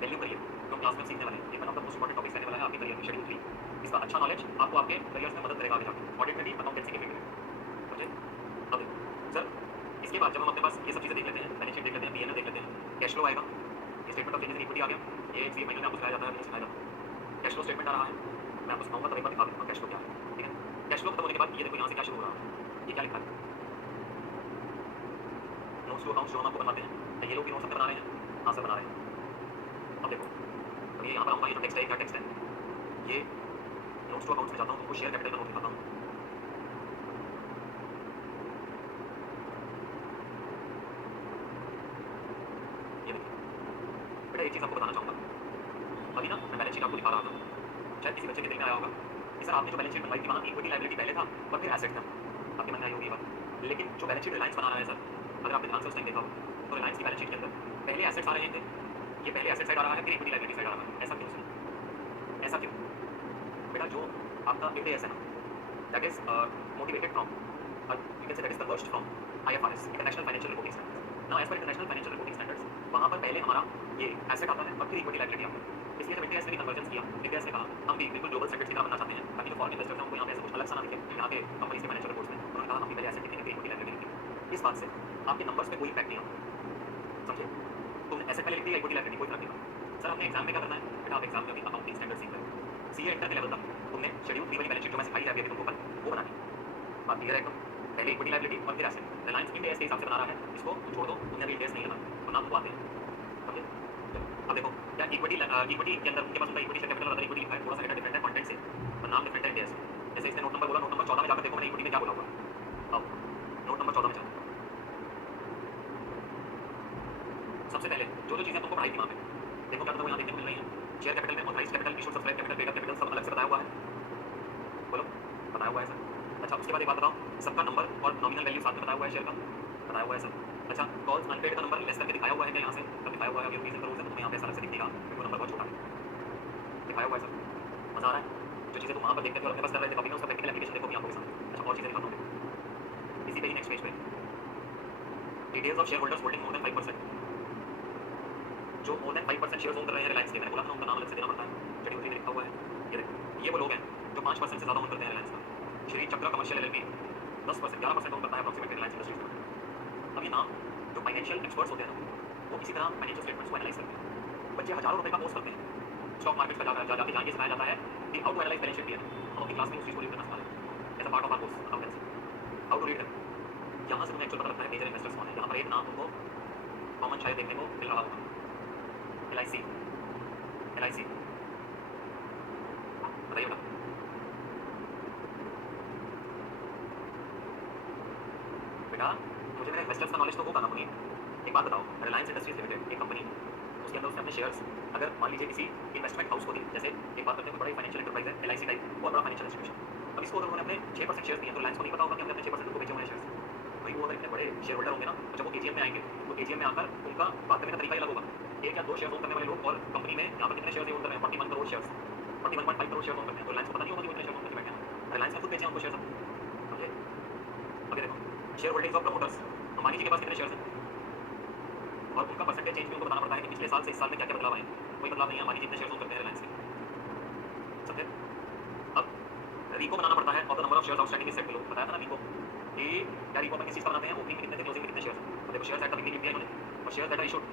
वैल्यू करिए जो क्लास में सीखने वाले हैं। ये one of the most important topics रहने वाला है आपके करियर में, शेड्यूल 3। इसका अच्छा नॉलेज आपको आपके करियर में मदद करेगा आगे जाकर, ऑडिट में भी, अकाउंटेंसी के फील्ड में। समझे? अब देखो सर, इसके बाद जब हम अपने पास ये सब चीजें देख लेते हैं, बैलेंस शीट देख लेते हैं, पीएनएल देख लेते हैं, कैश फ्लो आएगा, ये statement of changes in equity आ गया, ये 3 महीने में आपको सिखाया जाता है, नहीं सिखाया जाता। कैश फ्लो स्टेटमेंट आ रहा है, मैं आपको सिखाऊंगा तब एक बार दिखा दूंगा कैश फ्लो क्या है, ठीक है? कैश फ्लो खत्म होने के बाद ये देखो यहाँ से क्या शुरू हो रहा है, ये क्या लिखा है, नोट्स टू अकाउंट्स जो हम आपको बनाते हैं, ये लोग भी नोट्स अपने बना रहे हैं, हाँ सर बना रहे हैं। अब देखो तो ये यहाँ पर आऊँगा, ये जो टेक्स्ट है क्या टेक्स्ट है, ये नोट्स टू अकाउंट्स में जाता हूँ, तुमको शेयर कैपिटल का नोट दिखाता हूँ। ये देखिए बेटा एक चीज़ आपको बताना चाहूँगा, अभी ना मैं बैलेंस शीट आपको दिखा रहा था, शायद किसी बच्चे के दिल में आया होगा कि सर आपने जो बैलेंस शीट बनवाई थी वहाँ इक्विटी लायबिलिटी पहले था और फिर एसेट था, आपके मन में आई होगी ये बात। लेकिन जो बैलेंस शीट रिलायंस बना रहा है सर, अगर आपने ध्यान से उस टाइम देखा हो तो रिलायंस की बैलेंस शीट के अंदर पहले एसेट्स आ रहे थे, ये पहले एसेट साइड आ रहा है, फिर इक्विटी लायबिलिटी साइड आ रहा है। ऐसा क्यों सर? ऐसा क्यों बेटा? जो आपका इंड एस है ना, that is motivated from, you can say that is converged from IFRS, international financial reporting standards. Now as per international financial reporting standards वहाँ पर पहले हमारा ये एसेट आता है और फिर इक्विटी लायबिलिटी आता है, इसलिए जब इंड एस ने भी कन्वर्जेंस किया, इंड एस ने कहा हम भी बिल्कुल ग्लोबल स्टैंडर्ड्स की तरह बनना चाहते हैं ताकि जो फॉरेन इन्वेस्टर्स हैं उनको यहाँ पे ऐसा कुछ अलग सा ना दिखे यहाँ के कंपनीज के फाइनेंशियल रिपोर्ट्स में। उन्होंने कहा हम भी पहले एसेट दिखेंगे, इक्विटी लायबिलिटी दिखेंगे। इस बात से आपके नंबर्स पे कोई इम्पैक्ट नहीं आता, समझे? तुमने एसेट पहले लिख दिया, इक्विटी लायबिलिटी, कोई फर्क नहीं पड़ता। सर हमने एग्जाम में क्या करना है बेटा? आप एग्जाम में अभी अकाउंटिंग स्टैंडर्ड सीख रहे हो, सीए इंटर के लेवल तक तुमने शेड्यूल 3 वाली बैलेंस शीट जो मैं सिखाई है अभी तुमको कल, वो बनानी है। बात क्लियर है एकदम? पहले इक्विटी लायबिलिटी और फिर एसेट। रिलायंस इंड एस के हिसाब से बना रहा है, इसको छोड़ दो, तुमने अभी इंड एस नहीं लेना और नाम को आते हैं, समझे? अब देखो क्या इक्विटी के अंदर उनके पास उनका इक्विटी शेयर कैपिटल और अदर इक्विटी लिखा है, थोड़ा सा डिफरेंट है कंटेंट से और नाम डिफरेंट है इंड एस। जैसे इसने नोट नंबर बोला, नोट नंबर 14 में जाकर देखो मैंने इक्विटी में क्या बोला हुआ। अब नोट नंबर 14 में जाओ, सबसे पहले जो जो चीज़ें तुमको पढ़ाई थी वहाँ पे देखो क्या तुमको यहाँ देखने को मिल रही है। शेयर कैपिटल में authorised capital, issued subscribe capital, paid up capital सब अलग से बताया हुआ है, बोलो बताया हुआ है सर। अच्छा उसके बाद एक बात बताओ, सबका नंबर और नॉमिनल वैल्यू साथ में बताया हुआ है, शेयर का बताया हुआ है सर। अच्छा कॉल्स अनपेड का नंबर लेस करके दिखाया हुआ है क्या? यहाँ से कब दिखाया हुआ है? अभी रीजन करोगे तो तुम्हें यहाँ पे ऐसा अलग से दिखेगा क्योंकि नंबर बहुत छोटा है, दिखाया हुआ है सर। मजा आ रहा है? जो चीज़ें तुम वहाँ पर देखते थे और अपने पास कर रहे थे कभी ना उसका प्रैक्टिकल एप्लीकेशन देखो भी आपको के साथ। अच्छा और चीज़ें दिखाता हूँ इसी पे ही नेक्स्ट पेज पे, details of share holders holding more than 5%, जो मोर देन 5% शेयर ओन कर रहे हैं रिलायंस के, मैंने बोला था उनका नाम अलग से देना पड़ता है, शेड्यूल 3 में लिखा हुआ है। ये देखो ये वो लोग हैं जो 5% से ज़्यादा ओन करते हैं रिलायंस का। श्री चक्रा कमर्शियल एलएलपी 10%, 11% ओन करता है अप्रॉक्सीमेटली रिलायंस इंडस्ट्रीज का। अब ये नाम जो फाइनेंशियल एक्सपर्ट्स होते हैं ना, वो इसी तरह फाइनेंशियल स्टेटमेंट्स को एनालाइज करते हैं। बच्चे हज़ारों रुपए का कोर्स करते हैं, स्टॉक मार्केट का जाके जाके सिखाया जाता है कि how to analyse balance sheet भी है। हम अपनी क्लास में उस चीज़ को रीड करना सिखा रहे हैं as a part of our course accountancy, how to read them. यहाँ से तुम्हें एक्चुअल पता लगता है मेजर इन्वेस्टर्स कौन है। यहाँ पर एक नाम तुमको कॉमन शायद देखने को मिल रहा होगा, LIC LIC बताइए बेटा। बेटा मुझे मेरे इन्वेस्टर्स का नॉलेज तो होगा ना मुझे। एक बात बताओ, रिलायंस इंडस्ट्रीज लिमिटेड एक कंपनी, उसके अंदर उसने अपने शेयर्स अगर मान लीजिए किसी इन्वेस्टमेंट हाउस को दी, जैसे एक बात करते हैं कोई बड़ा फाइनेंशियल एंटरप्राइज है LIC टाइप, बहुत बड़ा फाइनेंशियल इंस्टीट्यूशन, अब इसको अगर उन्होंने अपने 6% शेयर्स दिए तो रिलायंस को नहीं पता होगा कि हमने अपने 6% को बेचे हुए हैं शेयर्स। भाई वो अगर इतने बड़े शेयर होल्डर होंगे ना, तो जब वो AGM में आएंगे तो AGM में आकर उनका बात करने का तरीका ही अलग होगा। एक या दो शेयर ओन करने वाले लोग और कंपनी में यहाँ पर कितने शेयर ओन कर रहे हैं, 41 crore shares, 41.5 crore share own करते हैं, तो रिलायंस को पता नहीं होगा कि वो इतने शेयर ओन करके बैठे हैं। रिलायंस ने खुद बेचे हैं उनको शेयर, समझे। अभी देखो share holdings of promoters, Ambani ji के पास कितने शेयर्स हैं और उनका परसेंटेज चेंज भी उनको बताना पड़ता है कि पिछले साल से इस साल में क्या क्या बदलाव आए। कोई बदलाव नहीं है, अंबानी जी इतने शेयर्स ओन करते हैं रिलायंस के, समझे। अब रीको बनाना पड़ता है of the number of shares outstanding is set below, बताया था ना रीको। ये क्या रीको अपन किस चीज का बनाते हैं, ओपनिंग में कितने थे, क्लोजिंग में कितने शेयर्स हैं। तो देखो शेयर्स एट द बिगिनिंग दिया इन्होंने, और shares that are issued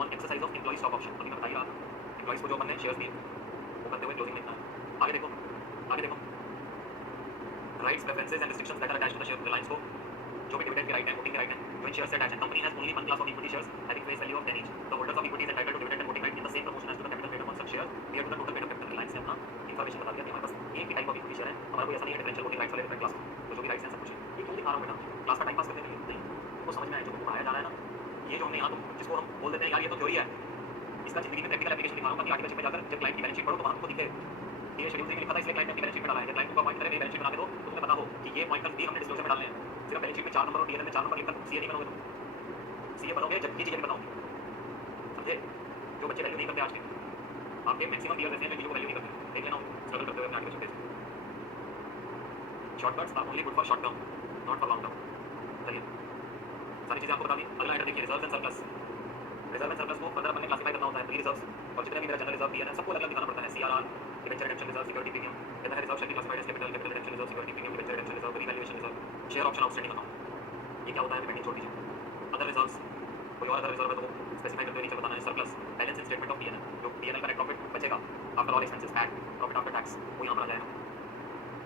on exercise of employee stock option, अभी मैं बता ही रहा था एम्प्लॉइज को जो अपन ने शेयर्स दिए वो करते हुए क्लोजिंग में इतना है। आगे देखो, आगे देखो, rights preferences and restrictions that are attached to the share, Reliance को जो भी डिविडेंड के राइट है, वोटिंग के राइट है, when shares are attached, company has only one class of equity shares having face value of 10 each. The holders of equity is entitled to dividend and voting right in the same proportion as to the capital paid upon such share prior to the total paid up capital. Reliance ने अपना information बता दिया कि हमारे पास एक भी type of equity share है, हमारा कोई ऐसा नहीं है डिफरेंशियल वोटिंग राइट्स वाले डिफरेंट क्लास तो जो भी राइट्स हैं सब कुछ है। ये क्यों दिखा रहा हूँ बेटा, क्लास का टाइम पास करने के लिए नहीं, तुमको समझ में आए जो तुमको पढ़ाया जा रहा है ना, ये जो हमने यहाँ तुम जिसको हम बोल देते हैं यार ये तो थ्योरी है, इसका जिंदगी में प्रैक्टिकल एप्लीकेशन दिखा रहा हूँ ताकि आर्टिकल में जाकर जब क्लाइंट की बैलेंस शीट पढ़ो तो वहाँ तुमको दिखे ये शेड्यूल में लिखा था इसलिए क्लाइंट ने अपनी बैलेंस शीट में डाला है, क्लाइंट को पॉइंट करे बैलेंस शीट बना के दो तो तुम्हें पता हो कि ये पॉइंटर्स भी हमने डिस्क्लोजर में डालने हैं। सिर्फ बैलेंस शीट में 4 नंबर और DNL में 4 नंबर लिखकर सीए नहीं बनोगे तुम, सीए बनोगे जब ये चीजें बनाओगे, समझे। जो बच्चे वैल्यू नहीं करते आज के, आपके मैक्सिमम ईयर ऐसे हैं जो वैल्यू नहीं करते, देख लेना स्ट्रगल करते हुए अपने article base. Shortcuts are only good for short term not for long term. चलिए सारी चीजें आपको बता दी। अगला आइटम देखिए reserve and surplus. Reserve and surplus को फर्दर अपन ने क्लासिफाई करना होता है, प्री रिजर्व्स और जितने भी मेरा जनरल रिजर्व है सबको अलग-अलग दिखाना पड़ता है। CRR, debenture redemption reserve, security premium, कहता है reserve shall be classified as capital, capital redemption reserve, security premium, debenture redemption reserve, revaluation reserve, share option outstanding amount. ये क्या होता है पेंडिंग छोड़ दीजिए। अदर रिजर्व्स, कोई और अदर रिजर्व है तो वो स्पेसिफाई करते हुए नीचे बताना है। Surplus, balance in statement of P&L, जो P&L का नेट प्रॉफिट बचेगा after all expenses paid, profit after tax, वो यहाँ पर आ जाएगा।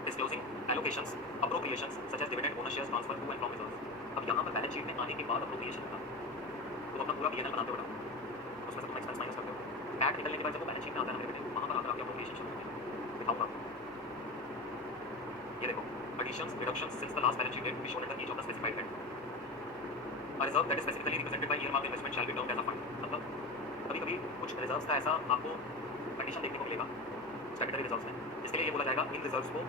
Disclosing allocations, appropriations such as dividend, bonus shares transfer to and from reserves. अब यहाँ पर बैलेंस शीट में आने के बाद अप्रोप्रिएशन होगा तो अपना पूरा P&L बनाते हो बेटा, उसमें से तुम एक्सपेंस माइनस करते हो, पैड निकलने के बाद जब वो बैलेंस शीट में आता है ना बेटे, वहाँ पर आकर आपकी अप्रोप्रिएशन शुरू होती है। दिखाऊंगा ये देखो, additions deductions since the last balance sheet date to be shown under each of the specified head. A reserve that is specifically represented by earmarked investment shall be termed as a fund. मतलब कभी-कभी कुछ reserves का ऐसा आपको condition देखने को मिलेगा statutory reserves में, जिसके लिए ये बोला जाएगा इन रिजर्व्स को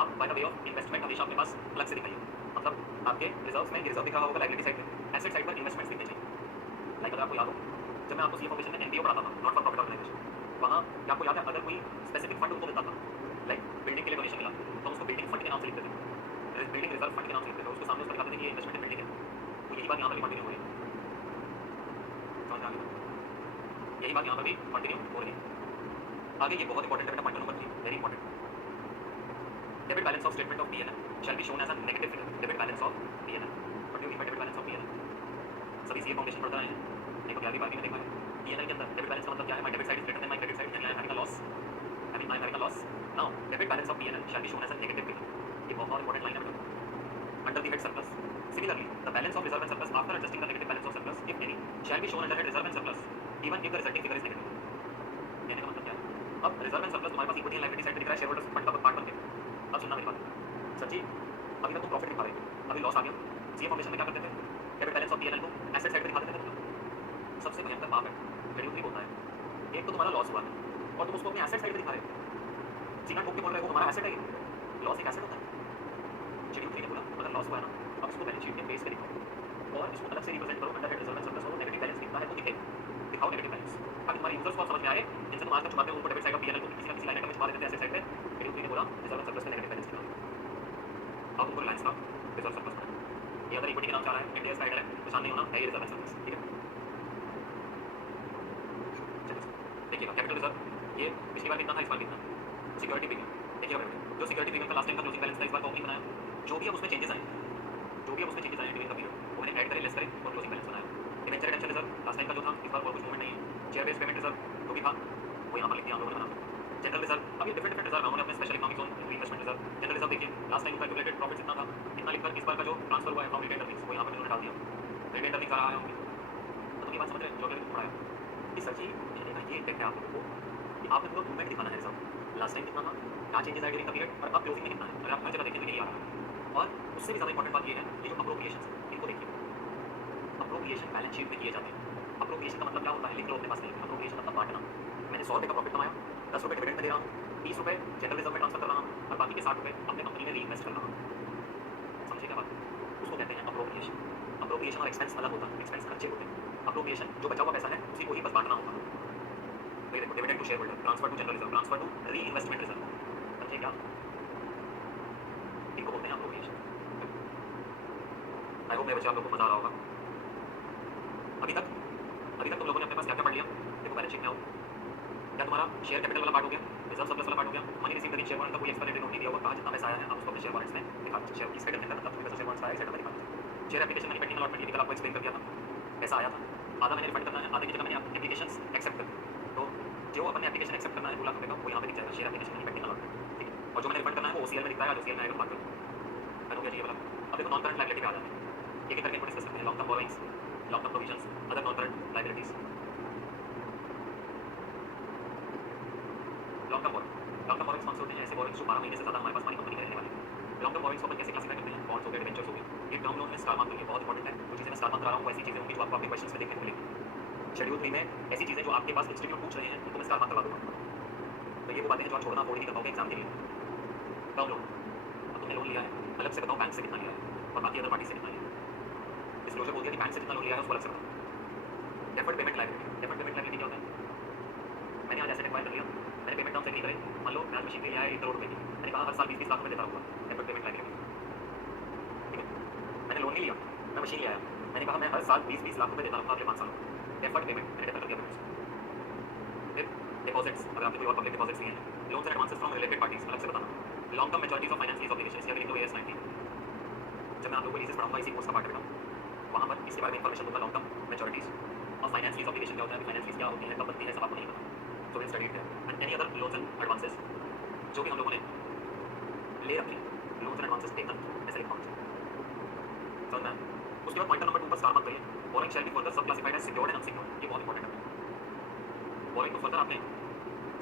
आप by the way of investment हमेशा अपने पास अलग से दिखाइए। मतलब आपके रिजर्व्स में ये रिजर्व दिखा होगा लायबिलिटी साइड में, एसेट साइड पर इन्वेस्टमेंट्स दिखने चाहिए। लाइक अगर आपको याद हो जब मैं आपको CA फॉर्मेशन में NPO पढ़ाता था, नॉट फॉर प्रॉफिट ऑर्गेनाइजेशन, वहाँ क्या आपको याद है अगर कोई स्पेसिफिक फंड उनको मिलता था, लाइक बिल्डिंग के लिए डोनेशन मिला तो उसको बिल्डिंग फंड के नाम से लिखते थे, बिल्डिंग रिजर्व फंड के नाम से लिखते थे, उसको सामने उस पर लिखा था कि ये इन्वेस्टमेंट इन बिल्डिंग है। तो यही बात यहाँ पर भी कंटिन्यू हो रही है, समझ में आ गया? यही बात यहाँ पर भी कंटिन्यू हो रही है। आगे ये बहुत इंपॉर्टेंट है, point number 3 very important. Debit balance of statement of P&L shall be shown as a negative figure. Debit balance of P&L, what do you mean by debit balance of P&L? सभी CA foundation पढ़ता है, देखो क्या भी बात में देखा है P&L के अंदर डेबिट बैलेंस का मतलब क्या है? My debit side is greater than my credit side and I am having a loss, I mean I am having a loss. Now debit balance of P&L shall be shown as a negative figure. ये बहुत important line है बेटा, under the head surplus. Similarly, the balance of reserve and surplus after adjusting the negative balance of surplus, if any, shall be shown under head reserve and surplus, even if the resulting figure is negative. कहने का मतलब क्या है? अब reserve and surplus तुम्हारे पास equity and liability side पे दिख रहा है, शेयर होल्डर्स फंड का पार्ट बन के। अब सुनना मेरी बात, सच्ची अभी तक तुम प्रॉफिट दिखा रहे थे, अभी लॉस आ गया। CA फॉर्मेशन में क्या करते थे? डेबिट बैलेंस ऑफ P&L को एसेट साइड पे दिखा देते थे। सबसे भयंकर पाप है, शेड्यूल 3 होता है। एक तो तुम्हारा लॉस हुआ है और तुम उसको अपनी एसेट साइड पे दिखा रहे हो, सीना ठोक के बोल रहे हो हमारा एसेट है ये, लॉस एक एसेट होता है। शेड्यूल 3 ने बोला अगर लॉस हुआ है ना, अब इसको बैलेंस शीट के बेस पे दिखाओ और इसको अलग से रिप्रेजेंट करो under head reserve and surplus हो, नेगेटिव बैलेंस दिखता है तो दिखे, दिखाओ नेगेटिव बैलेंस, ताकि तुम्हारे यूजर्स को समझ में आए जिनसे तुम आज तक छुपाते हो उनको डेबिट साइड ऑफ P&L को किसी ना किसी लाइन आइटम में छुपा देते थे एसेट साइड पे। शेड्यूल 3 ने बोला रिजर्व एंड सरप्लस में नेगेटिव बैलेंस दिखाओ। अब तुमको रिलायंस का रिजर्व सरप्लस पड़ा है, ये अगर इक्विटी के नाम से आ रहा है, इंडिया का आइडल है, तो सामने होना है ये रिजर्व एंड सरप्लस, ठीक है। देखिएगा कैपिटल रिजर्व, ये पिछली बार कितना था, इस बार कितना। सिक्योरिटी प्रीमियम देखिएगा बेटा, जो सिक्योरिटी प्रीमियम का लास्ट टाइम का क्लोजिंग बैलेंस था, इस बार का ओपनिंग बनाया, जो भी अब उसमें चेंजेस आए, जो भी अब उसमें चेंजेस आए ड्यूरिंग द पीरियड वो मैंने ऐड करे, लेस करे और क्लोजिंग बैलेंस बनाया। Debenture redemption reserve last time का जो था, इस बार और कुछ मूवमेंट नहीं है। शेयर बेस्ड पेमेंट रिजर्व जो भी था वो यहाँ पर लिख दिया हम लोगों ने बना। जनरल रिजर्व, अब ये डिफरेंट डिफरेंट रिजर्व हमने अपने special economic zone investment reserve. General reserve देखिए लास्ट टाइम कैलकुलेटेड प्रॉफिट इतना था, इतना लिखकर इस बार का जो ट्रांसफर हुआ है फ्रॉम रिटेन अर्निंग्स वो यहाँ पर उन्होंने डाल दिया, रिटेन अर्निंग्स आ रहा है होंगे। तो ये बात समझ रहे हैं जो अभी पढ़ा है। कि सर जी मैंने कहा ये इंटेंट है आप लोगों को कि आपने पूरा मूवमेंट दिखाना है सब लास्ट टाइम कितना था क्या चेंजेस आए ड्यूरिंग द पीरियड और अब क्लोजिंग में कितना है अगर आप हर जगह देखें तो यही आ रहा है और उससे भी ज़्यादा इंपॉर्टेंट बात ये है ये जो अप्रोप्रिएशन है इनको देखिए अप्रोप्रिएशन बैलेंस शीट में किए जाते हैं अप्रोप्रिएशन का मतलब क्या होता है लिख लो अपने पास नहीं अप्रोप्रिएशन मतलब बांटना मैंने 100 रुपये का प्रॉफिट कमाया 10 रुपये डिविडेंड में दे रहा हूँ 30 रुपये जनरल रिजर्व में ट्रांसफर कर रहा हूँ और बाकी के 60 रुपये अपने कंपनी में री इन्वेस्ट कर रहा हूँ समझिए क्या बात उसको कहते हैं अप्रोप्रिएशन अप्रोप्रिएशन और एक्सपेंस अलग होता है एक्सपेंस खर्चे होते हैं अप्रोप्रिएशन जो बचा हुआ पैसा है उसी को ही बस बांटना होता है तो ये देखो dividend to share holder transfer to general reserve transfer to re investment reserve समझिए क्या इनको बोलते हैं अप्रोप्रिएशन आई होप मेरे बच्चे आप लोगों को मजा आ रहा होगा अभी तक तुम लोगों ने अपने पास क्या क्या पढ़ लिया देखो बैलेंस शीट में आओ क्या तुम्हारा शेयर कैपिटल वाला पार्ट हो गया रिजर्व सरप्लस वाला पार्ट हो गया money receive the share warrant का कोई एक्सपायरी डेट नोट नहीं दिया हुआ कहा जितना पैसा आया है आप उसको अपने शेयर वारंट्स में दिखा दीजिए शेयर इसका मतलब तुम्हें पैसा शेयर वारंट्स आया सेटल में दिखा दीजिए share application money pending allotment ये आपको एक्सप्लेन कर दिया था पैसा आया था आधा मैंने रिफंड करना है आधे की जगह मैंने एप्लीकेशंस एक्सेप्ट कर तो जो अपने एप्लीकेशन एक्सेप्ट करना है 2 लाख रुपये का वो यहाँ पे दिख जाएगा share application money pending allotment ठीक है और जो मैंने रिफंड करना है वो ओसीएल में दिखता है ओसीएल में आएगा बात करूँ मैंने क्या चाहिए वाला अब देखो नॉन करंट लायबिलिटी पे आ जाते हैं एक एक करके डिस्कस करते हैं long term borrowings long term provisions other non current liabilities long term borrowings कौन से होते हैं ऐसे बोरोइंग्स जो 12 महीने से ज़्यादा हमारे पास हमारी कंपनी में रहने वाले हैं लॉन्ग टर्म बोरोइंग्स को अपन कैसे क्लासिफाई करते हैं बॉन्ड्स हो गए डिबेंचर्स हो गए ये टर्म लोन में स्टार मार्क के लिए बहुत इंपॉर्टेंट है जो चीज़ें मैं स्टार मार्क करा रहा हूँ ऐसी चीज़ें होंगी जो आपको आपके क्वेश्चंस में देखने को मिलेंगी शेड्यूल 3 में ऐसी चीज़ें जो आपके पास इंस्टीट्यूट पूछ रहे हैं उनको मैं स्टार मार्क करवा दूँगा तो ये वो बातें हैं जो आप छोड़ना अफोर्ड नहीं कर पाओगे एग्जाम के लिए टर्म लोन अब तुमने लोन लिया है अलग से बताओ बैंक से कितना लिया है और बाकी अदर पार्टी से कितना लिया है डिस्क्लोजर बोल दिया कि बैंक से कितना लोन लिया है उसको अलग से बताओ डेफर्ड पेमेंट लायबिलिटी क्या होता है मैंने आज एसेट एक्वायर कर लिया मैंने पेमेंट टर्म्स एग्री करे मान लो मैं मशीन के लिए आया 1 करोड़ रुपये की मैंने कहा हर साल 20-20 लाख रुपये देता रहूँगा डेफर्ड पेमेंट लायबिलिटी ठीक है मैंने लोन नहीं लिया मैं मशीन ले आया मैंने कहा मैं हर साल 20-20 लाख रुपये देता रहूँगा अगले 5 सालों डेफर्ड पेमेंट मैंने डेफर कर दिया पेमेंट्स फिर डिपॉजिट्स अगर आपने कोई और पब्लिक डिपॉजिट्स लिए हैं loans and advances from related parties अलग से बताना long term मैच्योरिटीज of finance lease obligations या विद AS 19 जब मैं आप लोगों को लीजेस पढ़ाऊंगा इसी कोर्स का पार्ट करूँगा वहाँ पर इसके बारे में इंफॉर्मेशन दूंगा लॉन्ग टर्म मैच्योरिटीज और फाइनेंस लीज ऑब्लिगेशन क्या होता है फाइनेंस लीज क्या होती है कब बनती है सब आपको नहीं पता so will study it and any other loans and advances जो भी हम लोगों ने ले रखे लोन्स एंड एडवांसेस टेकन ऐसे लिखा समझ में उसके बाद पॉइंटर नंबर 2 पर स्टार मार्क करिए borrowing shall be further sub classified as secured and unsecured ये बहुत इंपॉर्टेंट है बोरिंग को फर्दर आपने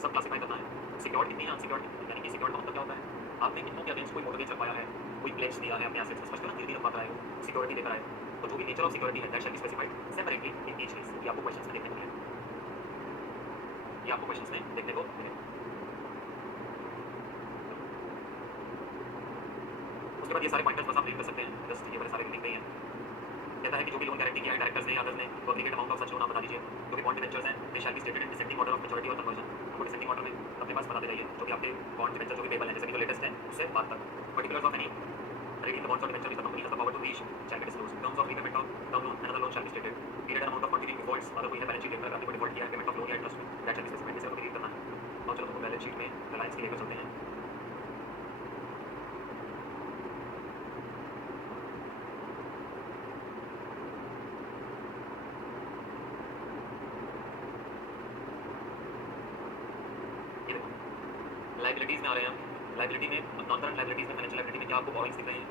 सब क्लासिफाई करना है सिक्योर्ड कितनी है अनसिक्योर्ड कितनी यानी कि सिक्योर्ड का मतलब क्या होता है आपने कितनों के अगेंस्ट कोई मोर्गेज रखवाया है कोई प्लेज दिया है अपने एसेट्स में स्पष्ट गिरवी रखवा रहा है सिक्योरिटी देकर आए तो जो भी नेचर ऑफ सिक्योरिटी है that shall be specified separately in each case ये आपको क्वेश्चंस में देखने को मिलेगा ये आपको क्वेश्चंस में देखने को मिलेगा उसके बाद ये सारे पॉइंटर्स बस आप रीड कर सकते हैं जस्ट ये बड़े सारे लिख नहीं है कहता है कि जो भी लोन गारंटी किया है डायरेक्टर्स ने अदर्स ने तो aggregate amount of such loan आप बता दीजिए जो भी बॉन्ड डिबेंचर्स हैं they shall be stated in descending order of maturity और कन्वर्जन आपको डिसेंडिंग ऑर्डर में अपने पास बताते जाइए जो भी आपके बॉन्ड डिबेंचर जो भी पेबल हैं जैसे कि जो लेटेस्ट है उससे बात तक particulars of any redeem the bonds or debenture which the company has the power to reach shall be disclosed. Terms of repayment of term loan another loan shall be stated. Period and amount of quantity defaults अगर कोई है balance sheet देखकर आपने कोई default किया है payment of loan या interest that shall be specified जैसे आपको रीड करना है और चलो तो बैलेंस शीट में रिलायंस की लेकर चलते हैं ये देखो लायबिलिटीज में आ रहे हैं लायबिलिटी में नॉन करंट लायबिलिटीज में फाइनेंशियल लायबिलिटी में क्या आपको बोरोइंग्स दिख रहे हैं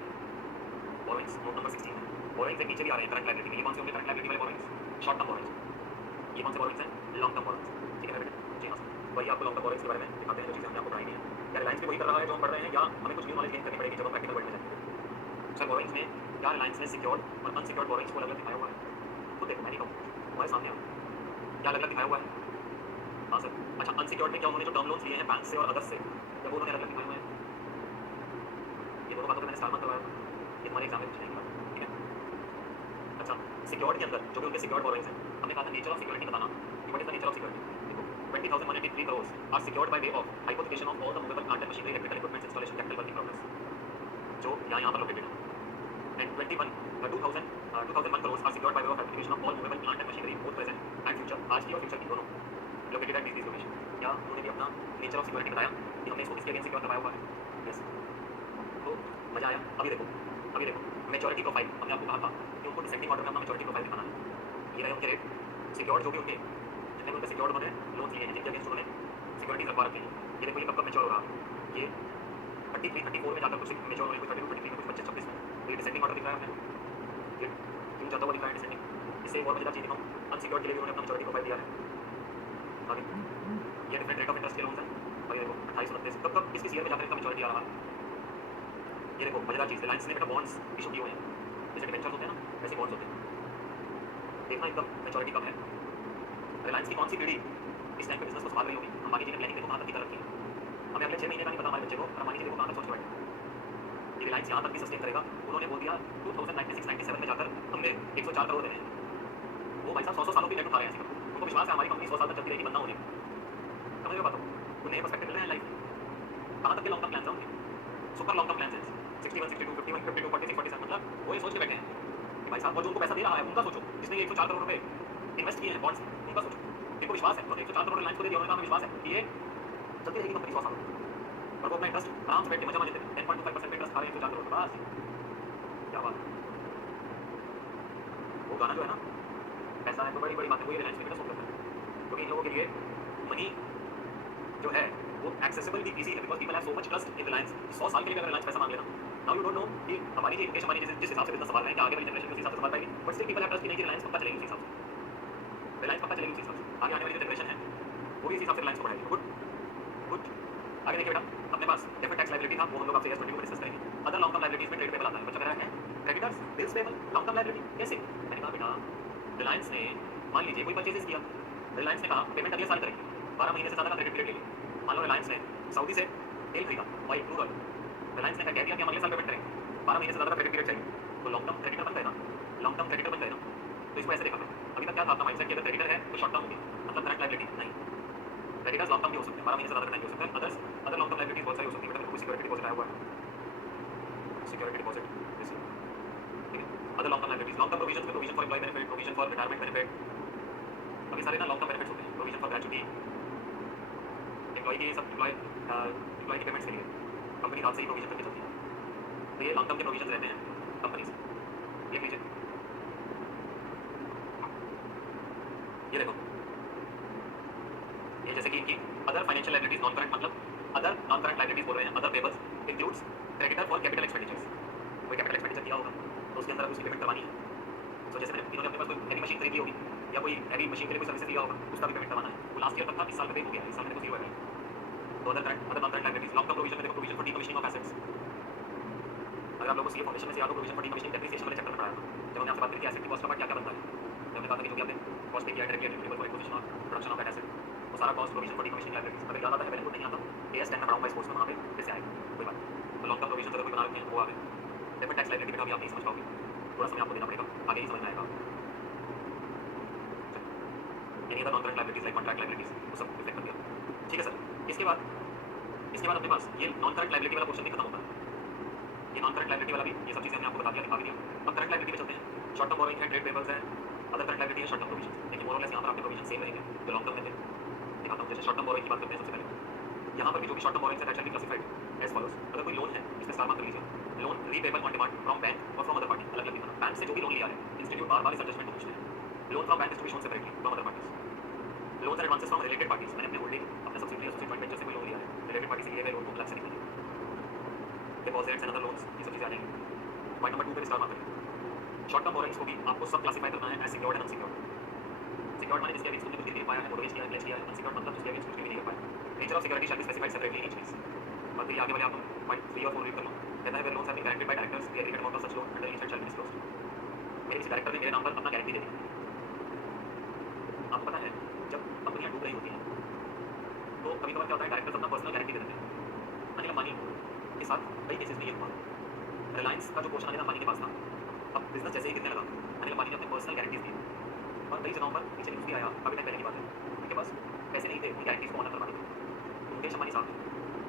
बोरोइंग्स नोट नंबर 16 में बोरोइंग्स से नीचे भी आ रहे हैं करंट लायबिलिटी में ये कौन से होंगे करंट लायबिलिटी वाले बोरोइंग्स शॉर्ट टर्म बोरोइंग्स ये कौन से बोरोइंग्स हैं लॉन्ग टर्म बोरोइंग्स ठीक है बेटा जी हाँ वही आपको लॉन्ग टर्म बोरोइंग्स के बारे में दिखाते हैं जो चीज़ें हमने आपको पढ़ाई नहीं है क्या रिलायंस भी वही कर रहा है जो हम पढ़ रहे हैं या हमें कुछ न्यू नॉलेज गेन करनी पड़ेगी जब हम प्रैक्टिकल वर्ल्ड में जाएंगे सर बोरोइंग्स में क्या रिलायंस ने सिक्योर्ड और अनसिक्योर्ड बोरोइंग्स को अलग दिखाया हुआ है तो देखो मैं नहीं कहूँ तुम्हारे सामने आओ क्या अलग दिखाया हुआ है हाँ सर अच्छा अनसिक्योर्ड में क्या उन्होंने जो टर्म लोन्स लिए हैं बैंक से और अदर्स से क्या वो उन्होंने अलग दिखाए हुए हैं ये दोनों बातों पे मैंने स्टार मार्क करवाया ये तुम्हारे एग्जाम में पूछने की बात ठीक है अच्छा सिक्योर्ड के अंदर जो भी उनके सिक्योर्ड बोरोइंग्स हैं हमने कहा था नेचर ऑफ सिक्योरिटी बताना कि what is the nature of security देखो 20,183 crores are secured by way of hypothecation of all the movable plant and machinery electrical equipments installation capital work in progress जो यहाँ पर लोकेटेड है and 2001 crores are secured by way of hypothecation of all movable plant and machinery both present and future आज की और future की दोनों located at this location क्या उन्होंने भी अपना नेचर ऑफ सिक्योरिटी बताया कि हमने इसको किसके अगेंस्ट सिक्योर करवाया हुआ है यस तो मजा आया अभी देखो मैच्योरिटी प्रोफाइल हमने आपको कहा था कि उनको डिसेंडिंग ऑर्डर में अपना मैच्योरिटी प्रोफाइल दिखाना है ये रहे उनके रेट सिक्योर्ड जो भी उनके जितने उनके सिक्योर्ड उन्होंने लोन लिए हैं जिनके अगेंस्ट उन्होंने सिक्योरिटी रखवा रखी है ये देखो ये कब मैच्योर हो रहा ये 33 34 में जाकर कुछ मैच्योर हो रही 32 23 में कुछ 25 26 में ये डिसेंडिंग ऑर्डर दिख रहा है हमें ये क्यों जाता हुआ दिख रहा है डिसेंडिंग इससे एक और मजेदार चीज़ दिखाऊँ अनसिक्योर्ड के लिए भी उन्होंने अपना मैच्योरिटी प्रोफाइल दिया है आगे ये डिफरेंट रेट ऑफ इंटरेस्ट के लोन्स हैं। और ये देखो 2829 कब कब किस ईयर में जाकर इसका मैच्योरिटी आ रहा है। ये देखो मजेदार चीज़, रिलायंस ने बेटा बॉन्ड्स इशू किए हुए हैं, जैसे डिबेंचर्स होते हैं ना वैसे बॉन्ड्स होते हैं। देखना एकदम मैच्योरिटी कब है। रिलायंस की कौन सी पीढ़ी इस टाइम पे बिजनेस को संभाल रही होगी। अंबानी जी ने प्लानिंग देखो कहाँ तक की कर रखी है। हमें अगले 6 महीने का नहीं पता हमारे बच्चे को, और अंबानी जी देखो कहाँ तक सोच के बैठे। ये रिलायंस यहाँ तक भी सस्टेन करेगा। उन्होंने बोल दिया 2096-97 में जाकर हमने 104 करोड़ देने हैं। वो भाई साहब 100 सालों की डेट उठा रहे हैं ऐसे। उनको विश्वास है हमारी कंपनी 100 साल तक चलती रहेगी, बनना होगी। समझ रहे हो बात को? वो नए पर्सपेक्टिव मिल रहे हैं लाइफ में। कहाँ तक के लॉन्ग टर्म प्लान है उनके, सुपर लॉन्ग टर्म प्लान है। 61, 62, 51, 52, 46, 47 मतलब वो ये सोच के बैठे हैं कि भाई साहब, और जो उनको पैसा दे रहा है उनका सोचो, जिसने 104 करोड़ रुपए इन्वेस्ट किए हैं बॉन्ड्स, उनका सोचो। इनको विश्वास है, तो 104 करोड़ रिलायंस को दे दिया, उन्होंने विश्वास है कि ये चलती रहेगी कंपनी 100 साल। और वो अपना इंटरेस्ट आराम से बैठ के मजा लेते हैं। 10.25% इंटरेस्ट खा रहे हैं 104 करोड़। बस क्या बात है। वो गाना जो है ना, पैसा है तो बड़ी बड़ी बातें, वही रिलायंस लिमिटेड सोच करता है। क्योंकि इन लोगों के लिए मनी जो है वो एक्सेसिबल भी इजी है, because people have so much trust in Reliance. 100 साल के लिए अगर रिलायंस पैसा मांग लेना, नाउ यू डोंट नो कि हमारी जी मुकेश अंबानी जिस हिसाब से बिजनेस संभाल रहे हैं, क्या आगे वाली जनरेशन उस हिसाब से संभाल पाएगी, but still people have trust कि रिलायंस पक्का चलेगी उस हिसाब से। रिलायंस पक्का चलेगी उस हिसाब से। आगे आने वाली जो जनरेशन है वो भी इस हिसाब से रिलायंस को बढ़ाएगी। Good good. आगे देखिए बेटा, अपने पास डेफिनेट टैक्स लायबिलिटी था, वो हम लोग आपसे S20 में डिस्कस करेंगे। अदर लॉन्ग टर्म लायबिलिटीज में ट्रेड पेबल आता है। बच्चा कह रहा है creditors, bills payable, long term liability कैसे? मैंने कहा बेटा, रिलायंस ने मान लीजिए कोई परचेजेस किया, रिलायंस ने कहा पेमेंट अगले साल करेंगे, 12 महीने से ज़्यादा का क्रेडिट पीरियड ले लिया। मान लो रिलायंस ने सऊदी से तेल खरीदा, ऑयल, क्रूड ऑयल, रिलायंस ने कह दिया कि हम अगले साल पेमेंट करेंगे, 12 महीने से ज़्यादा का क्रेडिट पीरियड चाहिए, तो लॉन्ग टर्म क्रेडिटर बन गए ना, लॉन्ग टर्म क्रेडिटर बन गए ना। तो इसको ऐसे देखा करो। अभी तक क्या था आपका माइंडसेट कि अगर क्रेडिटर है तो शॉर्ट टर्म होगी, मतलब करंट लायबिलिटी नहीं। क्रेडिटर्स लॉन्ग टर्म भी हो सकते हैं, 12 महीने से ज़्यादा का टाइम हो सकता है। अदर लॉन्ग टर्म लायबिलिटीज बहुत सारी हो सकती है। कोई सिक्योरिटी डिपॉजिट आया हुआ है, सिक्योरिटी डिपॉजिट जैसे, ठीक है। Other long term liabilities, long term provision में provision for employ benefit, provision for retirement benefit, अभी सारे ना लॉन्ग टर्म बेनिफिट्स होते हैं। प्रोविजन फॉर ग्रेचुटी, एम्प्लॉय की सब एम्प्लॉय की पेमेंट्स के लिए कंपनी हाथ से ही प्रोविजन करके चलती है। तो ये लॉन्ग टर्म के प्रोविजन रहते हैं कंपनी से। लिख लीजिए, ये देखो, ये जैसे कि इनकी other financial liabilities non current, मतलब अदर नॉन करंट लायबिलिटीज बोल रहे हैं। Other payables includes creditor for capital expenditures. कोई कैपिटल एक्सपेंडिचर किया होगा तो उसके अंदर उसकी पेमेंट करवानी है। तो जैसे मैंने इन्होंने अपने पास कोई हैवी मशीन खरीदी होगी या कोई हैवी मशीन के लिए कोई सर्विस दिया होगा, उसका भी पेमेंट करवाना है। वो लास्ट ईयर तक था, इस साल में पे हो गया, इस साल में जीरो है। तो other non current liabilities, long term provision में देखो, provision for decommissioning of assets. अगर आप लोगों को सीए फाउंडेशन में से याद हो, प्रोविजन फॉर डीकमीशनिंग डेप्रिसिएशन वाले चैप्टर में पढ़ाया था, जब हमने आपसे बात करी थी एसेट की कॉस्ट का पार्ट क्या क्या बनता है। तो हमने कहा था कि जो भी आपने कॉस्ट पे किया डायरेक्टली एट्रिब्यूटेबल फॉर एक्विजिशन और प्रोडक्शन ऑफ दैट एसेट, वो सारा cost provision for decommissioning liabilities. अगर याद आता है, पहले नहीं आता, एएस 10 में पढ़ाऊंगा स्पोर्ट्स में, वहाँ पे फिर से आएगा, कोई बात। तो लॉन्ग टर्म प्रोविजन अगर कोई बना रखे हैं वो आ गए। डेफिनेट टैक्स लायबिलिटी बेटा अभी आप नहीं समझ पाओगे, थोड़ा समय आपको देना पड़ेगा, आगे ही समझ में आएगा। Any other non current liabilities like contract liabilities, वो सब रिफ्लेक्ट कर दिया, ठीक है सर। इसके बाद अपने पास ये नॉन करंट लायबिलिटी वाला पोर्शन भी खत्म होता है। ये नॉन करंट लायबिलिटी वाला भी, ये सब चीज़ें हमने आपको बता दिया, दिखा भी दिया। अब करंट लायबिलिटी पे चलते हैं। शॉर्ट टर्म बोरोइंग है, ट्रेड पेबल्स है, अदर करंट लायबिलिटी है, शॉर्ट टर्म प्रोविजन। लेकिन मोर और लेस यहाँ पर आपके प्रोविजन सेम रहेंगे जो लॉन्ग टर्म में थे। दिखाता हूँ, जैसे शॉर्ट टर्म बोरोइंग की बात करते हैं सबसे पहले। यहाँ पर भी जो भी शॉर्ट टर्म बोरोइंग है that shall be classified as follows. अगर कोई लोन है, इसमें स्टार मार्क कर लीजिए, loan repayable on demand from bank और फ्रॉम अदर पार्टी। अलग अलग लिखना, बैंक से जो भी लोन लिया है, इंस्टीट्यूट बार बार इस एडजस्टमेंट को पूछते हैं। Loan from bank is to be shown separately from other parties. Loans and advances from related parties, मैंने अपने होल्डिंग, अपने सब्सिडियरी एसोसिएट जॉइंट वेंचर से कोई लोन लिया है, रिलेटेड पार्टी से लिए गए लोन को अलग से निकालिए। डिपॉजिट्स एंड अदर लोन्स, ये सब चीज़ें आ जाएंगी। पॉइंट नंबर 2 पे स्टार मार्क करिए। शॉर्ट टर्म बोरोइंग्स को भी आपको सब क्लासिफाई करना है as secured and unsecured. Secured माने जिसके अगेंस्ट तुमने कुछ नहीं पाया है, मोरगेज किया है, प्लेज किया है। अनसिक्योर्ड मतलब जिसके अगेंस्ट कुछ भी नहीं कर पाया। Nature of security shall be specified separately in each case. और फिर आगे वाले आप पॉइंट 3 और 4 रीड कर लो। कहता है where loans have been guaranteed by directors, the aggregate amount of such loan under each and shall be disclosed. मेरे किसी डायरेक्टर ने मेरे नाम पर अपना गारंटी दे दी। आपको पता है जब कंपनियां डूब रही होती हैं तो कभी कभार क्या होता है, डायरेक्टर्स अपना पर्सनल गारंटी दे देते हैं। अनिल अंबानी के साथ कई केसेस में ये हुआ। रिलायंस का जो पोर्शन अनिल अंबानी के पास था, अब बिजनेस जैसे ही गिरने लगा, अनिल अंबानी ने अपने पर्सनल गारंटीज दी। और कई जगहों पर पीछे न्यूज़ भी आया, काफी टाइम पहले की बात है, उनके पास पैसे नहीं थे उन गारंटीज को ऑनर करवाने के। तो मुकेश अंबानी साहब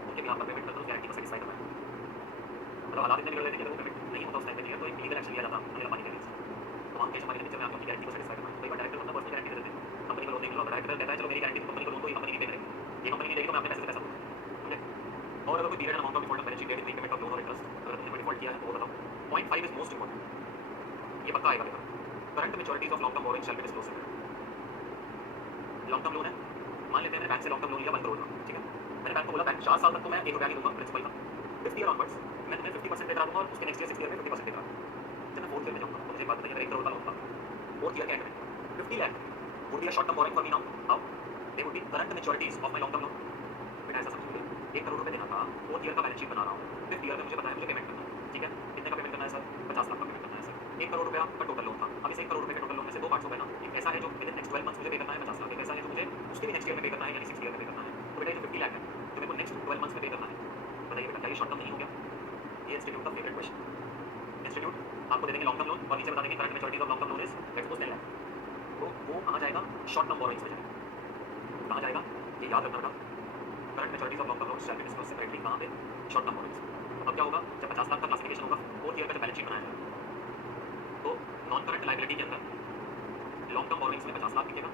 उनके बिहाफ पर पेमेंट करके उस गारंटी को सेटिस्फाई करवाया। मतलब हालात इतने बिगड़ गए थे कि अगर वो पेमेंट नहीं होता उस टाइम पे क्लियर, तो एक लीगल एक्शन लिया जाता अनिल अंबानी के अगेंस्ट। तो वहाँ मुकेश अंबानी ने पिक्चर में आकर उनकी गारंटी को सेटिस्फाई करवाया। कई बार डायरेक्टर अपना पर्सनल गारंटी दे देते हैं, कंपनी को लोन नहीं मिला, डायरेक्टर कहता है चलो मेरी गारंटी कंपनी को लोन दो, ये कंपनी नहीं पे करेगी, ये कंपनी नहीं देगी तो मैं अपने पैसे से पैसा दूंगा, ठीक है। और अगर कोई period amount of default of balance sheet date in payment of loan और इंटरेस्ट, अगर तुमने डिफॉल्ट किया है तो वो बताओ। पॉइंट 5 इज मोस्ट इंपॉर्टेंट, ये पक्का आएगा paper. Current maturities of long term borrowing shell be disclosed. Long term loan है, मान लेते हैं मैंने बैंक से लॉन्ग टर्म लोन लिया 1 करोड़ का, ठीक है। मैंने बैंक को बोला बैंक 4 साल तक तो मैं 1 रुपया नहीं दूंगा प्रिंसिपल का, 50 ईयर ऑनवर्ड्स मैं तुम्हें 50% दे रहा हूँ और उसके नेक्स्ट ईयर 6 ईयर में 50% दे रहा हूँ। जब मैं 4th ईयर में जाऊँगा तो मुझे बात बताइए, 1 करोड़ का लोन था, 4th ईयर के एंड में 50 lakh would be a short term borrowing for me now. How? They would be current maturities of my long term loan. बेटा ऐसा समझिए, 1 करोड़ रुपए देना था, 4th ईयर का बैलेंस शीट बना रहा हूँ, 5th ईयर में मुझे पता है मुझे पेमेंट करना है, ठीक है? कितने का पेमेंट करना है सर? 50 लाख का पेमेंट करना है सर। 1 करोड़ रुपया का टोटल लोन था। अब इस 1 करोड़ रुपए के टोटल लोन में से 2 पार्ट्स हो गए ना, एक ऐसा है जो विदिन नेक्स्ट 12 मंथ्स मुझे पे करना है 50 लाख, एक ऐसा है जो मुझे उसके भी नेक्स्ट ईयर में पे करना है, यानी 6th ईयर में पे करना है। तो बेटा ये जो 50 लाख है, जो मेरे को नेक्स्ट 12 मंथ्स में पे करना है, बताइए बेटा क्या ये शॉर्ट टर्म नहीं हो गया? ये इंस्टीट्यूट का फेवरेट क्वेश्चन। इंस्टीट्यूट आपको दे देंगे लॉन्ग टर्म लोन और नीचे बता देंगे current maturities of long term loan is let's suppose 10 lakh. तो वो कहाँ जाएगा? शॉर्ट टर्म बोरोइंग्स में जाएगा। कहाँ जाएगा? ये याद रखना बेटा, current maturities of long term loan shell be disclosed separately. कहाँ पे? Short term borrowings. अब क्या होगा? जब 50 लाख का क्लासिफिकेशन होगा, 4th ईयर का जब बैलेंस शीट बनाया जाएगा, तो नॉन करंट लायबिलिटी के अंदर लॉन्ग टर्म बोरोइंग्स में 50 लाख दिखेगा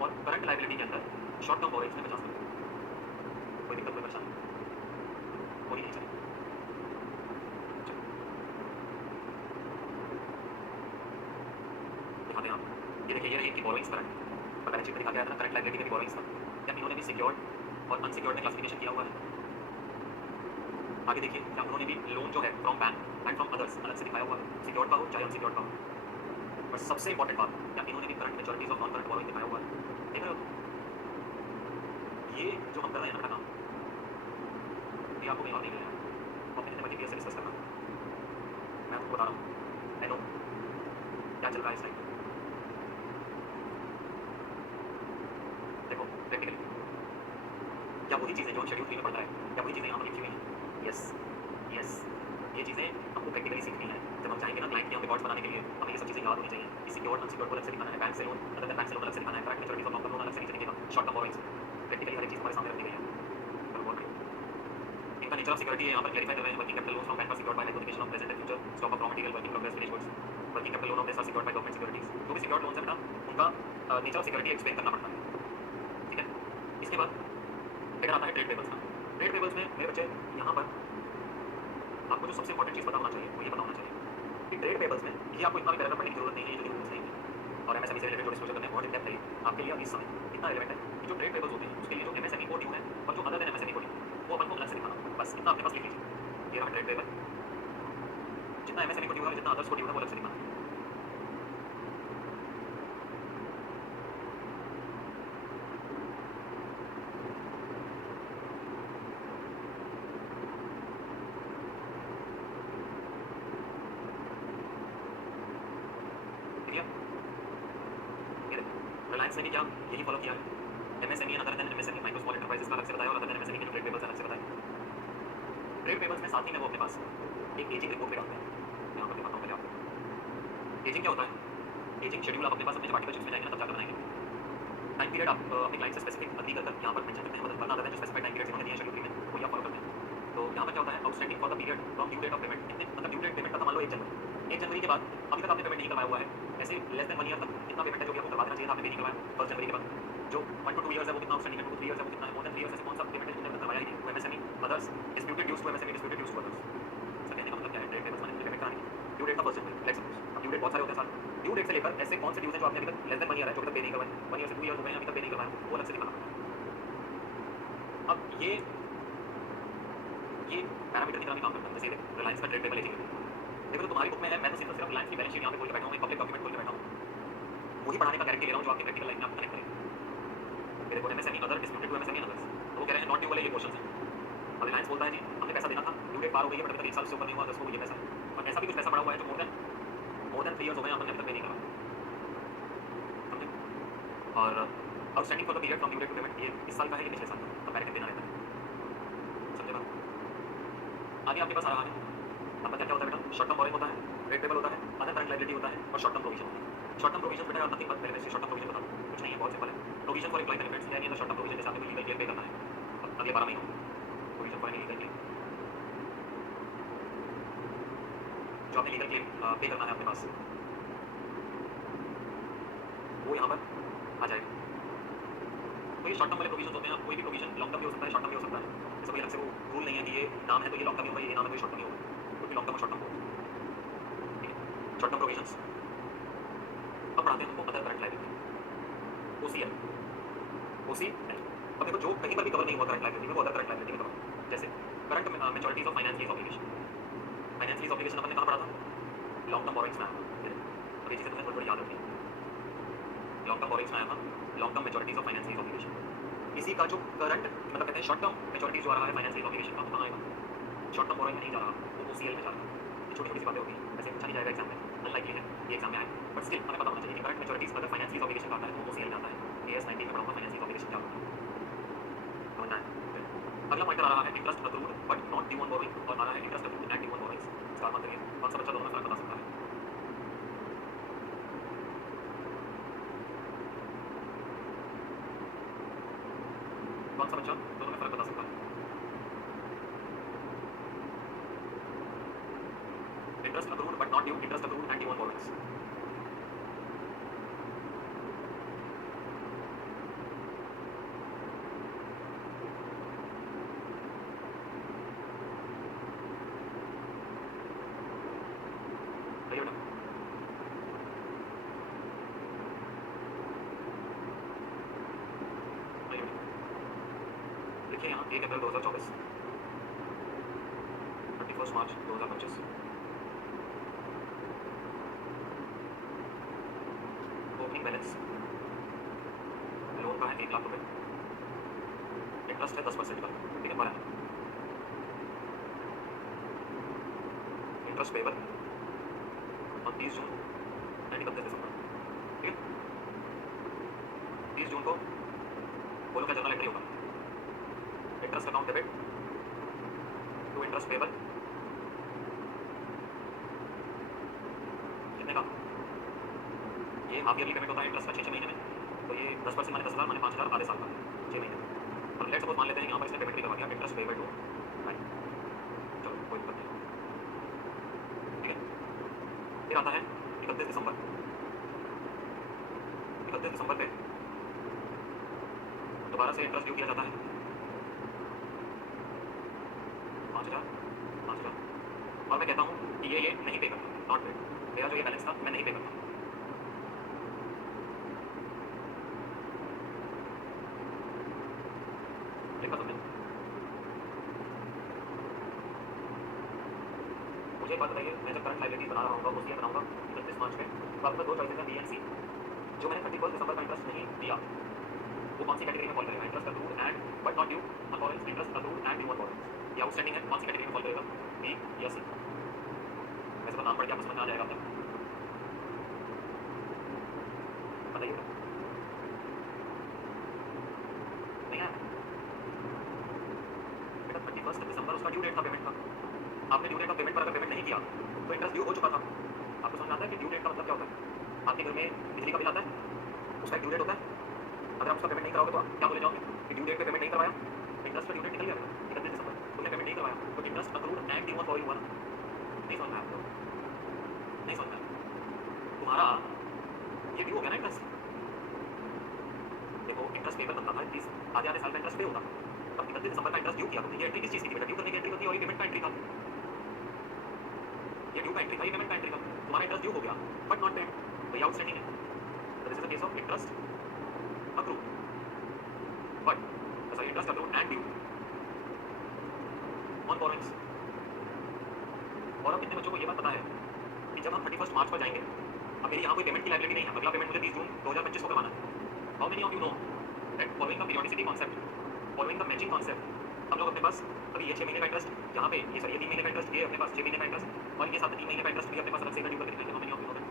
और करंट लायबिलिटी के अंदर शॉर्ट टर्म बोरोइंग्स में 50 लाख। कोई दिक्कत, कोई परेशानी? कोई नहीं चलेगी। दिखाते हैं आप, ये देखिए ये रही इनकी बोरोइंग्स करंट, और बैलेंस शीट में दिखा गया था ना करंट लायबिलिटी में भी बोरोइंग्स था। क्या इन्होंने भी सिक्योर्ड और अनसिक्योर्ड में क्लासिफिकेशन किया हुआ है? आगे देखिए क्या उन्होंने भी लोन जो है from bank and from others अलग से दिखाया हुआ है, सिक्योर्ड का हो चाहे अनसिक्योर्ड का हो। बट सबसे इंपॉर्टेंट बात, क्या इन्होंने भी current maturities of non current borrowing दिखाया हुआ है? देख रहे हो? ये जो हम कर रहे हैं ना काम, ये आपको कहीं और नहीं मिलेगा, अपने जितने मर्जी से डिस्कस करना। मैं आपको बता रहा हूँ, आई नो क्या चल रहा है इस टाइम पे। देखो प्रैक्टिकली क्या वही चीज़ें जो हम शेड्यूल 3 में पढ़ रहे हैं, क्या वही चीज़ें यहाँ पर लिखी हुई हैं? यस यस, ये चीज़ें हमको प्रैक्टिकली सीखनी है। जब हम चाहेंगे ना क्लाइंट के यहाँ रिकॉर्ड्स बनाने के लिए, हमें ये सब चीज़ें याद होनी चाहिए कि सिक्योर्ड अनसिक्योर्ड को अलग से दिखाना है, बैंक से लोन अदर देन बैंक से लोन अलग से दिखाना है, current maturities of long term loan अलग से नीचे दिखेगा, शॉर्ट टर्म बोरोइंग्स प्रैक्टिकली हर एक चीज़ हमारे सामने रखी गई है। चलो बोल रही हूँ, इनका नेचर ऑफ सिक्योरिटी यहाँ पर क्लैरिफाई कर रहे हैं। Working capital loans from bank are secured by hypothecation of present and future stock of raw material, working progress, finished goods. Working capital loan of this are secured by government securities. जो भी secured loans है बेटा, उनका nature of security explain करना पड़ता है, ठीक है? इसके बाद फिर आता है ट्रेड पेबल्स का। ट्रेड पेबल्स में मेरे बच्चे यहाँ पर आपको जो सबसे इंपॉर्टेंट चीज़ पता होना चाहिए वो ये पता होना चाहिए कि ट्रेड पेबल्स में ये आपको इतना भी पैराग्राफ पढ़ने की जरूरत नहीं है, ये जो रूल्स नहीं, और एमएसएमई से रिलेटेड जो डिस्क्लोजर करने हैं बहुत इन डेप्थ है आपके लिए। इस समय इतना रिलेवेंट है कि जो ट्रेड पेबल्स होते हैं उसके लिए जो एमएसएमई कोड ड्यू है और जो अदर देन एमएसएमई कोड वो अपन को अलग से दिखाना, बस इतना आपके पास लिख लीजिए। ये रहा ट्रेड पेबल, जितना एमएसएमई कोड ड्यू है जितना अदर्स कोड ड्यू है वो अलग से दिखाना। रिलायंस ने भी क्या यही फॉलो किया है, MSME and other than MSME micro small enterprises का अलग से बताया और अदर देन एमएसएमई के जो ट्रेड पेबल्स अलग से बताया। ट्रेड पेबल्स में साथ ही में वो अपने पास एक एजिंग रिपोर्ट भी डालते हैं। यहाँ पर दिखाता हूँ पहले आपको एजिंग क्या होता है। एजिंग शेड्यूल आप अपने पास अपने जब आर्टिकल में जाएंगे ना तब जाकर बनाएंगे। टाइम पीरियड आप अपने क्लाइंट से स्पेसिफिक अग्री कर यहाँ पर मेंशन करते हैं, मतलब वरना अदर देन जो स्पेसिफाइड टाइम पीरियड उन्होंने दिया शेड्यूल 3 में वो आप फॉलो करते हैं। तो यहाँ पर क्या होता है, outstanding for the period from due date of payment, कितने मतलब ड्यू डेट पेमेंट का मान लो 1 जनवरी, 1 जनवरी के बाद अभी तक आपने पेमेंट नहीं करवाया हुआ है, ऐसे लेस देन 1 ईयर तक कितना पेमेंट है जो भी आपको करवा देना चाहिए था, आपने पे नहीं करवाया 1 जनवरी के बाद। जो 1 to 2 इयर्स है वो कितना आउटस्टैंडिंग है, 2 to 3 इयर्स है वो कितना है, मोर देन 3 इयर्स है कौन सा पेमेंट है जिसने करवाया ही नहीं, वो MSME others disputed dues to MSME disputed dues to others. Sir कहने का मतलब क्या है, ट्रेड पेबल्स माने पेमेंट कराने की ड्यू डेट का 1 जनवरी लेट्स सपोज। अब ड्यू डेट बहुत सारे होते हैं साल, ड्यू डेट से लेकर ऐसे कौन से ड्यूज हैं जो आपने अभी तक लेस देन 1 ईयर है जो अभी तक पे नहीं करवाए, 1 ईयर से 2 ईयर हो गए अभी तक पे नहीं करवाया, वो अलग से दिखाना। अब ये पैरामीटर की तरह भी काम करता है। जैसे रिलायंस का ट्रेड पेबल एजिंग देखो तो तुम्हारी बुक में है, मैं तो सिर्फ रिलायंस की बैलेंस शीट यहाँ पे खोल के बैठा हूँ, एक पब्लिक डॉक्यूमेंट खोल के बैठा हूँ, वही पढ़ाने का गारंटी ले रहा हूँ जो आपकी प्रैक्टिकल लाइफ में आप कनेक्ट करेंगे। मेरे को MSME other disputed to MSME others, तो वो कह रहे हैं नॉट ड्यू वाले ये क्वेश्चन है। अब रिलायंस बोलता है जी हमने पैसा देना था, ड्यू डेट पार हो गई है बट अभी तक 1 साल से ऊपर नहीं हुआ, 10 को ये पैसा है, और ऐसा भी कुछ पैसा पड़ा हुआ है जो मोर देन 3 इयर्स हो गए आपने अभी तक पे नहीं करा, समझे? और outstanding for the period from due date to payment, ये इस साल का है कि पिछले साल का, कंपैरेटिव देना रहता है, समझे बात? आगे आपके पास आ रहा है आपका क्या क्या होता है बेटा, शॉर्ट टर्म बोरिंग होता है, ट्रेड पेबल होता है, अदर करंट लायबिलिटी होता है और शॉर्ट टर्म प्रोविजन होता है। शॉर्ट टर्म प्रोविजन बेटा नथिंग बट पहले से शॉर्ट टर्म प्रोविजन बता दूं, कुछ नहीं है, बहुत सिंपल है। प्रोविजन फॉर एम्प्लॉय बेनिफिट्स यानी शॉर्ट टर्म प्रोविजन जैसे आपने लीगल क्लेम पे करना है अगले 12 महीनों प्रोविजन फॉर लीगल क्लेम, जो आपने लीगल क्लेम पे करना है अपने पास वो यहाँ पर आ जाएगा। तो ये शॉर्ट टर्म वाले प्रोविजन होते हैं, कोई भी प्रोविजन लॉन्ग टर्म भी हो सकता है शॉर्ट टर्म भी हो सकता है, जैसे कोई अलग से वो रूल नहीं है कि ये नाम है तो ये लॉन्ग टर्म ही होगा, ये नाम है तो ये शॉर्ट टर्म ही होगा, कोई भी लॉन्ग टर्म और शॉर्ट टर्म होगा, ठीक है? शॉर्ट टर्म प्रोविजंस अब पढ़ाते हैं हमको other current liability OCL OCL. अब देखो जो कहीं पर भी कवर नहीं हुआ करंट लायबिलिटी में वो अदर करंट लायबिलिटी में कवर, जैसे current maturities of finance lease obligation. Finance lease obligation अपन ने कहाँ पढ़ा था, लॉन्ग टर्म बोरोइंग्स में। अब ये चीज़ें तुम्हें थोड़ी याद रखनी है, लॉन्ग टर्म बोरिंग्स में आया था, long term मैच्योरिटीज of finance lease obligation. इसी का जो करंट मतलब कहते हैं शॉर्ट टर्म मैच्योरिटीज जो आ रहा है फाइनेंस लीज ऑब्लिगेशन का, वो कहाँ आएगा? शॉर्ट टर्म बोरिंग में नहीं जा रहा, वो ओसीएल में जा रहा है। ये छोटी छोटी सी बातें होती हैं, ऐसे पूछा नहीं जाएगा एग्जाम में, अनलाइकली है ये एग्जाम में आए, बट स्टिल हमें पता होना चाहिए कि करंट मैच्योरिटीज अगर फाइनेंस लीज ऑब्लिगेशन आता है तो वो ओसीएल में आता है। एएस 19 में पढ़ा होगा फाइनेंस लीज ऑब्लिगेशन क्या होता है, समझना है। अगला पॉइंट आ रहा है interest accrued but not due on boring, और आ रहा है interest accrued and due on borings. इसका मतलब ये कौन सा बच्चा दोनों में फर्क बता सकता है? कौन सा बच्चा दोनों में फर्क बता सकता है? Interest accrued but not due, interest accrued and due on borings. बताइए बेटा। बताइए बेटा। लिखिए यहाँ 1 अप्रैल 2024, 31 मार्च 2025। ओपनिंग बैलेंस लोन का है 1 लाख रुपए, इंटरेस्ट है 10% का, ठीक है पर इंटरेस्ट पेबल और 30 जून एंड 31 दिसंबर, ठीक है। 30 जून को बोलो क्या जर्नल एंट्री होगा? Interest account debit to interest payable कितने का? ये हाफ ईयरली पेमेंट होता है इंटरेस्ट का 6 महीने में, तो ये 10% माने 10,000 माने 5,000 आधे साल का 6 महीने में। और लेट्स सपोज मान लेते हैं यहाँ पर इसने पेमेंट भी करवा दिया इंटरेस्ट पेबल टू, चलो कोई दिक्कत नहीं, ठीक है। फिर आता है 31 दिसंबर, 31 दिसंबर पे दोबारा से इंटरेस्ट ड्यू किया जाता है 5,000 5,000, और मैं कहता हूँ कि ये नहीं पे करता, नॉट पेड, मेरा जो ये बैलेंस था मैं नहीं पे करता। लिखा सबने? मुझे एक बात बताइए, मैं जब करंट लाइबिलिटीज बना रहा हूँ उसी बनाऊंगा 31 मार्च में, तो आपके पास दो चॉइसेस हैं बी एंड सी। जो मैंने 31 दिसंबर का इंटरेस्ट नहीं दिया वो कौन सी कैटेगरी में फॉल करेगा? Interest accrued and but not due on borings, interest accrued and due on borings, ये आउटस्टैंडिंग है, कौन सी कैटेगरी में फॉल करेगा? बी या सी? वैसे तो नाम पढ़ के आपको समझ में आ जाएगा, आपने बताइए नहीं है बेटा? 31 दिसंबर उसका ड्यू डेट था पेमेंट का, आपने ड्यू डेट ऑफ पेमेंट पर अगर पेमेंट नहीं किया तो इंटरेस्ट ड्यू हो चुका था। आपको समझ आता है कि ड्यू डेट का मतलब क्या होता है? आपके घर में बिजली का बिल आता है, उसका एक ड्यू डेट होता है, अगर आप उसका पेमेंट नहीं कराओगे तो आप क्या बोले जाओगे कि ड्यू डेट पे पेमेंट नहीं करवाया, इंटरेस्ट का ड्यू डेट निकल गया 31 दिसंबर, तुमने पेमेंट नहीं करवाया तो interest accrued and due on boring हुआ ना? नहीं समझ में आया आपको? नहीं समझ में आया? तुम्हारा ये ड्यू हो गया ना इंटरेस्ट। देखो इंटरेस्ट पेपर बनता था 30 आधे आधे साल का इंटरेस्ट पे होता, अब 31 दिसंबर का इंटरेस्ट ड्यू किया, तो ये एंट्री किस चीज़ की थी बेटा? ड्यू करने की एंट्री होती है, और ये पेमेंट का एंट्री था, ये ड्यू का एंट्री था, ये पेमेंट का एंट्री था। तुम्हारा इंटरेस्ट ड्यू हो गया बट नॉट पेड, तो ये आउटस्टैंडिंग है, तो this is the case of interest accrued but sorry interest accrued and due on borings. और अब कितने बच्चों को ये बात पता है कि जब हम 31 मार्च पर जाएंगे, अब मेरी यहाँ कोई पेमेंट की लायबिलिटी नहीं है, अगला पेमेंट मुझे 30 जून 2025 को करवाना है। How many of you know that following the periodicity concept, following the matching concept, हम लोग अपने पास अभी ये 6 महीने का इंटरेस्ट जहाँ पे ये सर ये 3 महीने का इंटरेस्ट, ये अपने पास 6 महीने का इंटरेस्ट, और ये 3 महीने का इंटरेस्ट भी अपने पास अलग से ड्यू करके निकलेगा। How many of you know that?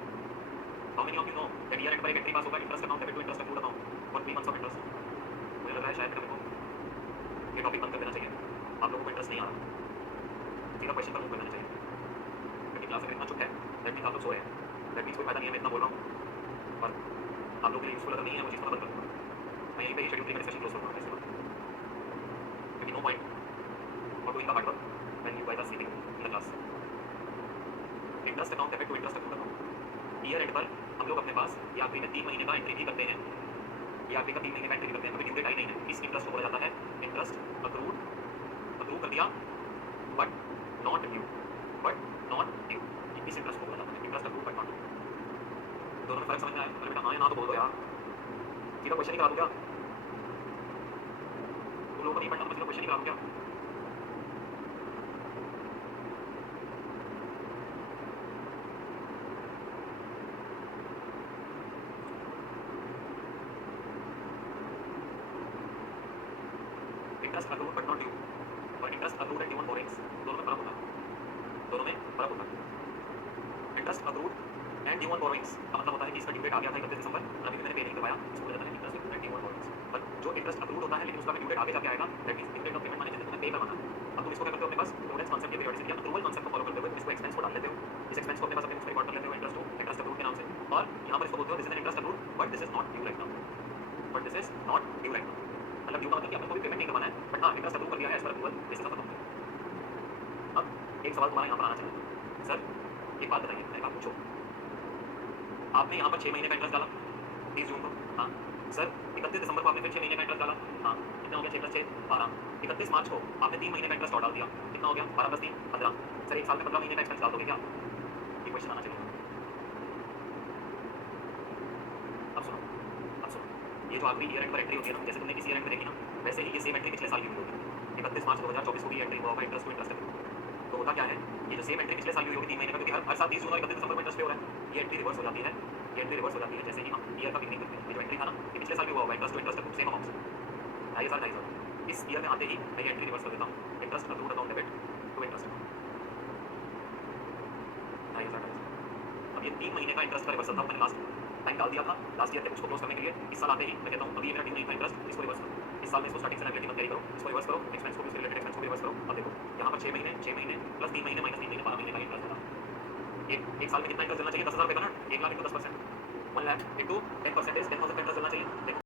How many of you know that year end पर एक एंट्री पास होगा interest account debit to interest accrued account for 3 months of interest? मुझे लग रहा है शायद मेरे को ये टॉपिक बंद कर देना चाहिए, आप लोगों को इंटरेस्ट नहीं आ रहा, सीधा क्वेश्चन पर मूव करना चाहिए, क्योंकि क्लास अगर इतना चुप है दैट मीन्स आप लोग सोए हैं, दैट मीन्स कोई फायदा नहीं है मैं इतना बोल रहा हूँ, पर आप लोग के लिए यूजफुल अगर नहीं है वो चीज़ बंद कर दूँगा मैं, यहीं पे शेड्यूल की डिस्कशन क्लोज करूँगा इसके बाद, क्योंकि no point for doing the hard work when you guys are sleeping in the class. Interest account debit to interest account account, year end पर हम लोग अपने पास ये आखिरी में 3 महीने का एंट्री भी करते हैं, ये आखिरी का 3 महीने का एंट्री भी करते हैं, तो ड्यू डेट आई नहीं है, इस इंटरेस्ट को बोला जाता है इंटरेस्ट अक्रूड, अक्रू कर दिया but not due, but not due, इस इंटरेस्ट को बोला जाता है interest accrued but not due. दोनों में फर्क समझ में आया? अरे बेटा हाँ या ना तो बोल दो यार, सीधा क्वेश्चन ही करा दूँ क्या? तुम लोगों को नहीं पढ़ना तो मैं सीधा क्वेश्चन ही करा दूँ क्या? Interest accrued but not due और interest accrued and due on borrowings दोनों में फर्क होता है, दोनों में फर्क होता है। Interest accrued and due on borings का मतलब होता है कि इसका ड्यू डेट आ गया था 31 दिसंबर और अभी भी मैंने पे नहीं करवाया, इसको बोला जाता है interest accrued and due on borings. पर जो इंटरेस्ट अक्रूड होता है लेकिन उसका ड्यू डेट आगे जाके आएगा, that means due date of payment माने जिस दिन तुम्हें पे करवाना है। अब तुम इसको क्या करते हो अपने पास प्रूडेंस कांसेप्ट या पीरियोडिसिटी या अक्रूवल कांसेप्ट को फॉलो करते हुए इसको एक्सपेंस को डाल लेते हो, इस एक्सपेंस को अपने पास अपने बुक्स में रिकॉर्ड कर लेते हो इंटरेस्ट अक्रूड के नाम से और यहाँ पर इसको बोलते हो this is an interest accrued but this is not due right now, but this is not due right now. मतलब ड्यू का मतलब कि आपने कोई पेमेंट नहीं करवाना है बट हाँ इंटरेस्ट अक्रूव कर लिया है as per approval, this is खत्म। अब एक सवाल तुम्हारा यहाँ पर आना चाहिए, सर एक बात बताइए, एक बात पूछो, आपने यहाँ पर 6 महीने का इंटरेस्ट डाला 30 जून को, हाँ सर 31 दिसंबर को आपने फिर 6 महीने का इंटरेस्ट डाला, हाँ कितना हो गया 6 + 6 12, 31 मार्च को आपने 3 महीने का इंटरेस्ट और डाल दिया, कितना हो गया 12 + 3 15, सर एक साल में 15 महीने का एक्सपेंस डाल दोगे क्या? ये क्वेश्चन आना चाहिए। अब सुनो ये जो आखिरी ईयर एंड पर एंट्री होती है ना, जैसे तुमने किसी ईयर एंड में देखी ना वैसे ही ये सेम एंट्री पिछले साल की हुई होगी, 31 मार्च 2024 को भी एंट्री हुआ होगा इंटरेस्ट टू इंटरेस्ट। तो होता क्या है, ये जो सेम एंट्री पिछले साल की हुई होगी 3 महीने में, क्योंकि हर साल 30 जून और 31 दिसंबर को इंटरेस्ट पे हो रहा है, ये एंट्री रिवर्स हो जाती है, ये एंट्री रिवर्स हो जाती है जैसे ही हम ईयर का बिगनिंग करते हैं। ये जो एंट्री था ना ये पिछले साल भी हुआ होगा interest to interest same amount से 2,500 इस ईयर में आते ही मैं ये एंट्री रिवर्स कर देता हूँ, interest accrued account debit to interest 2,500। अब ये 3 महीने का इंटरेस्ट का रिवर्सल था, मैंने लास्ट टाइम डाल दिया था लास्ट ईयर तक उसको क्लोज करने के लिए। इस साल आते ही मैं कहता हूँ अभी ये मेरा ड्यू नहीं था इंटरेस्ट, इसको रिवर्स करो, इस साल में इसको स्टार्टिंग से रिलेटेड कैरी करो, इसको रिवर्स करो, एक्सपेंस को भी उसके रिलेटेड एक्सपेंस को भी रिवर्स करो। अब देखो यहाँ पर 6 महीने प्लस 3 महीने माइनस 3 महीने 12 महीने का इंटरेस्ट था। एक साल में कितना इंटरेस्ट देना चाहिए? 10,000 रुपये का ना, 1 लाख इंटू 10%, 1 लाख इंटू 10% 10,000 का इंटरेस्ट देना चाहिए। देखो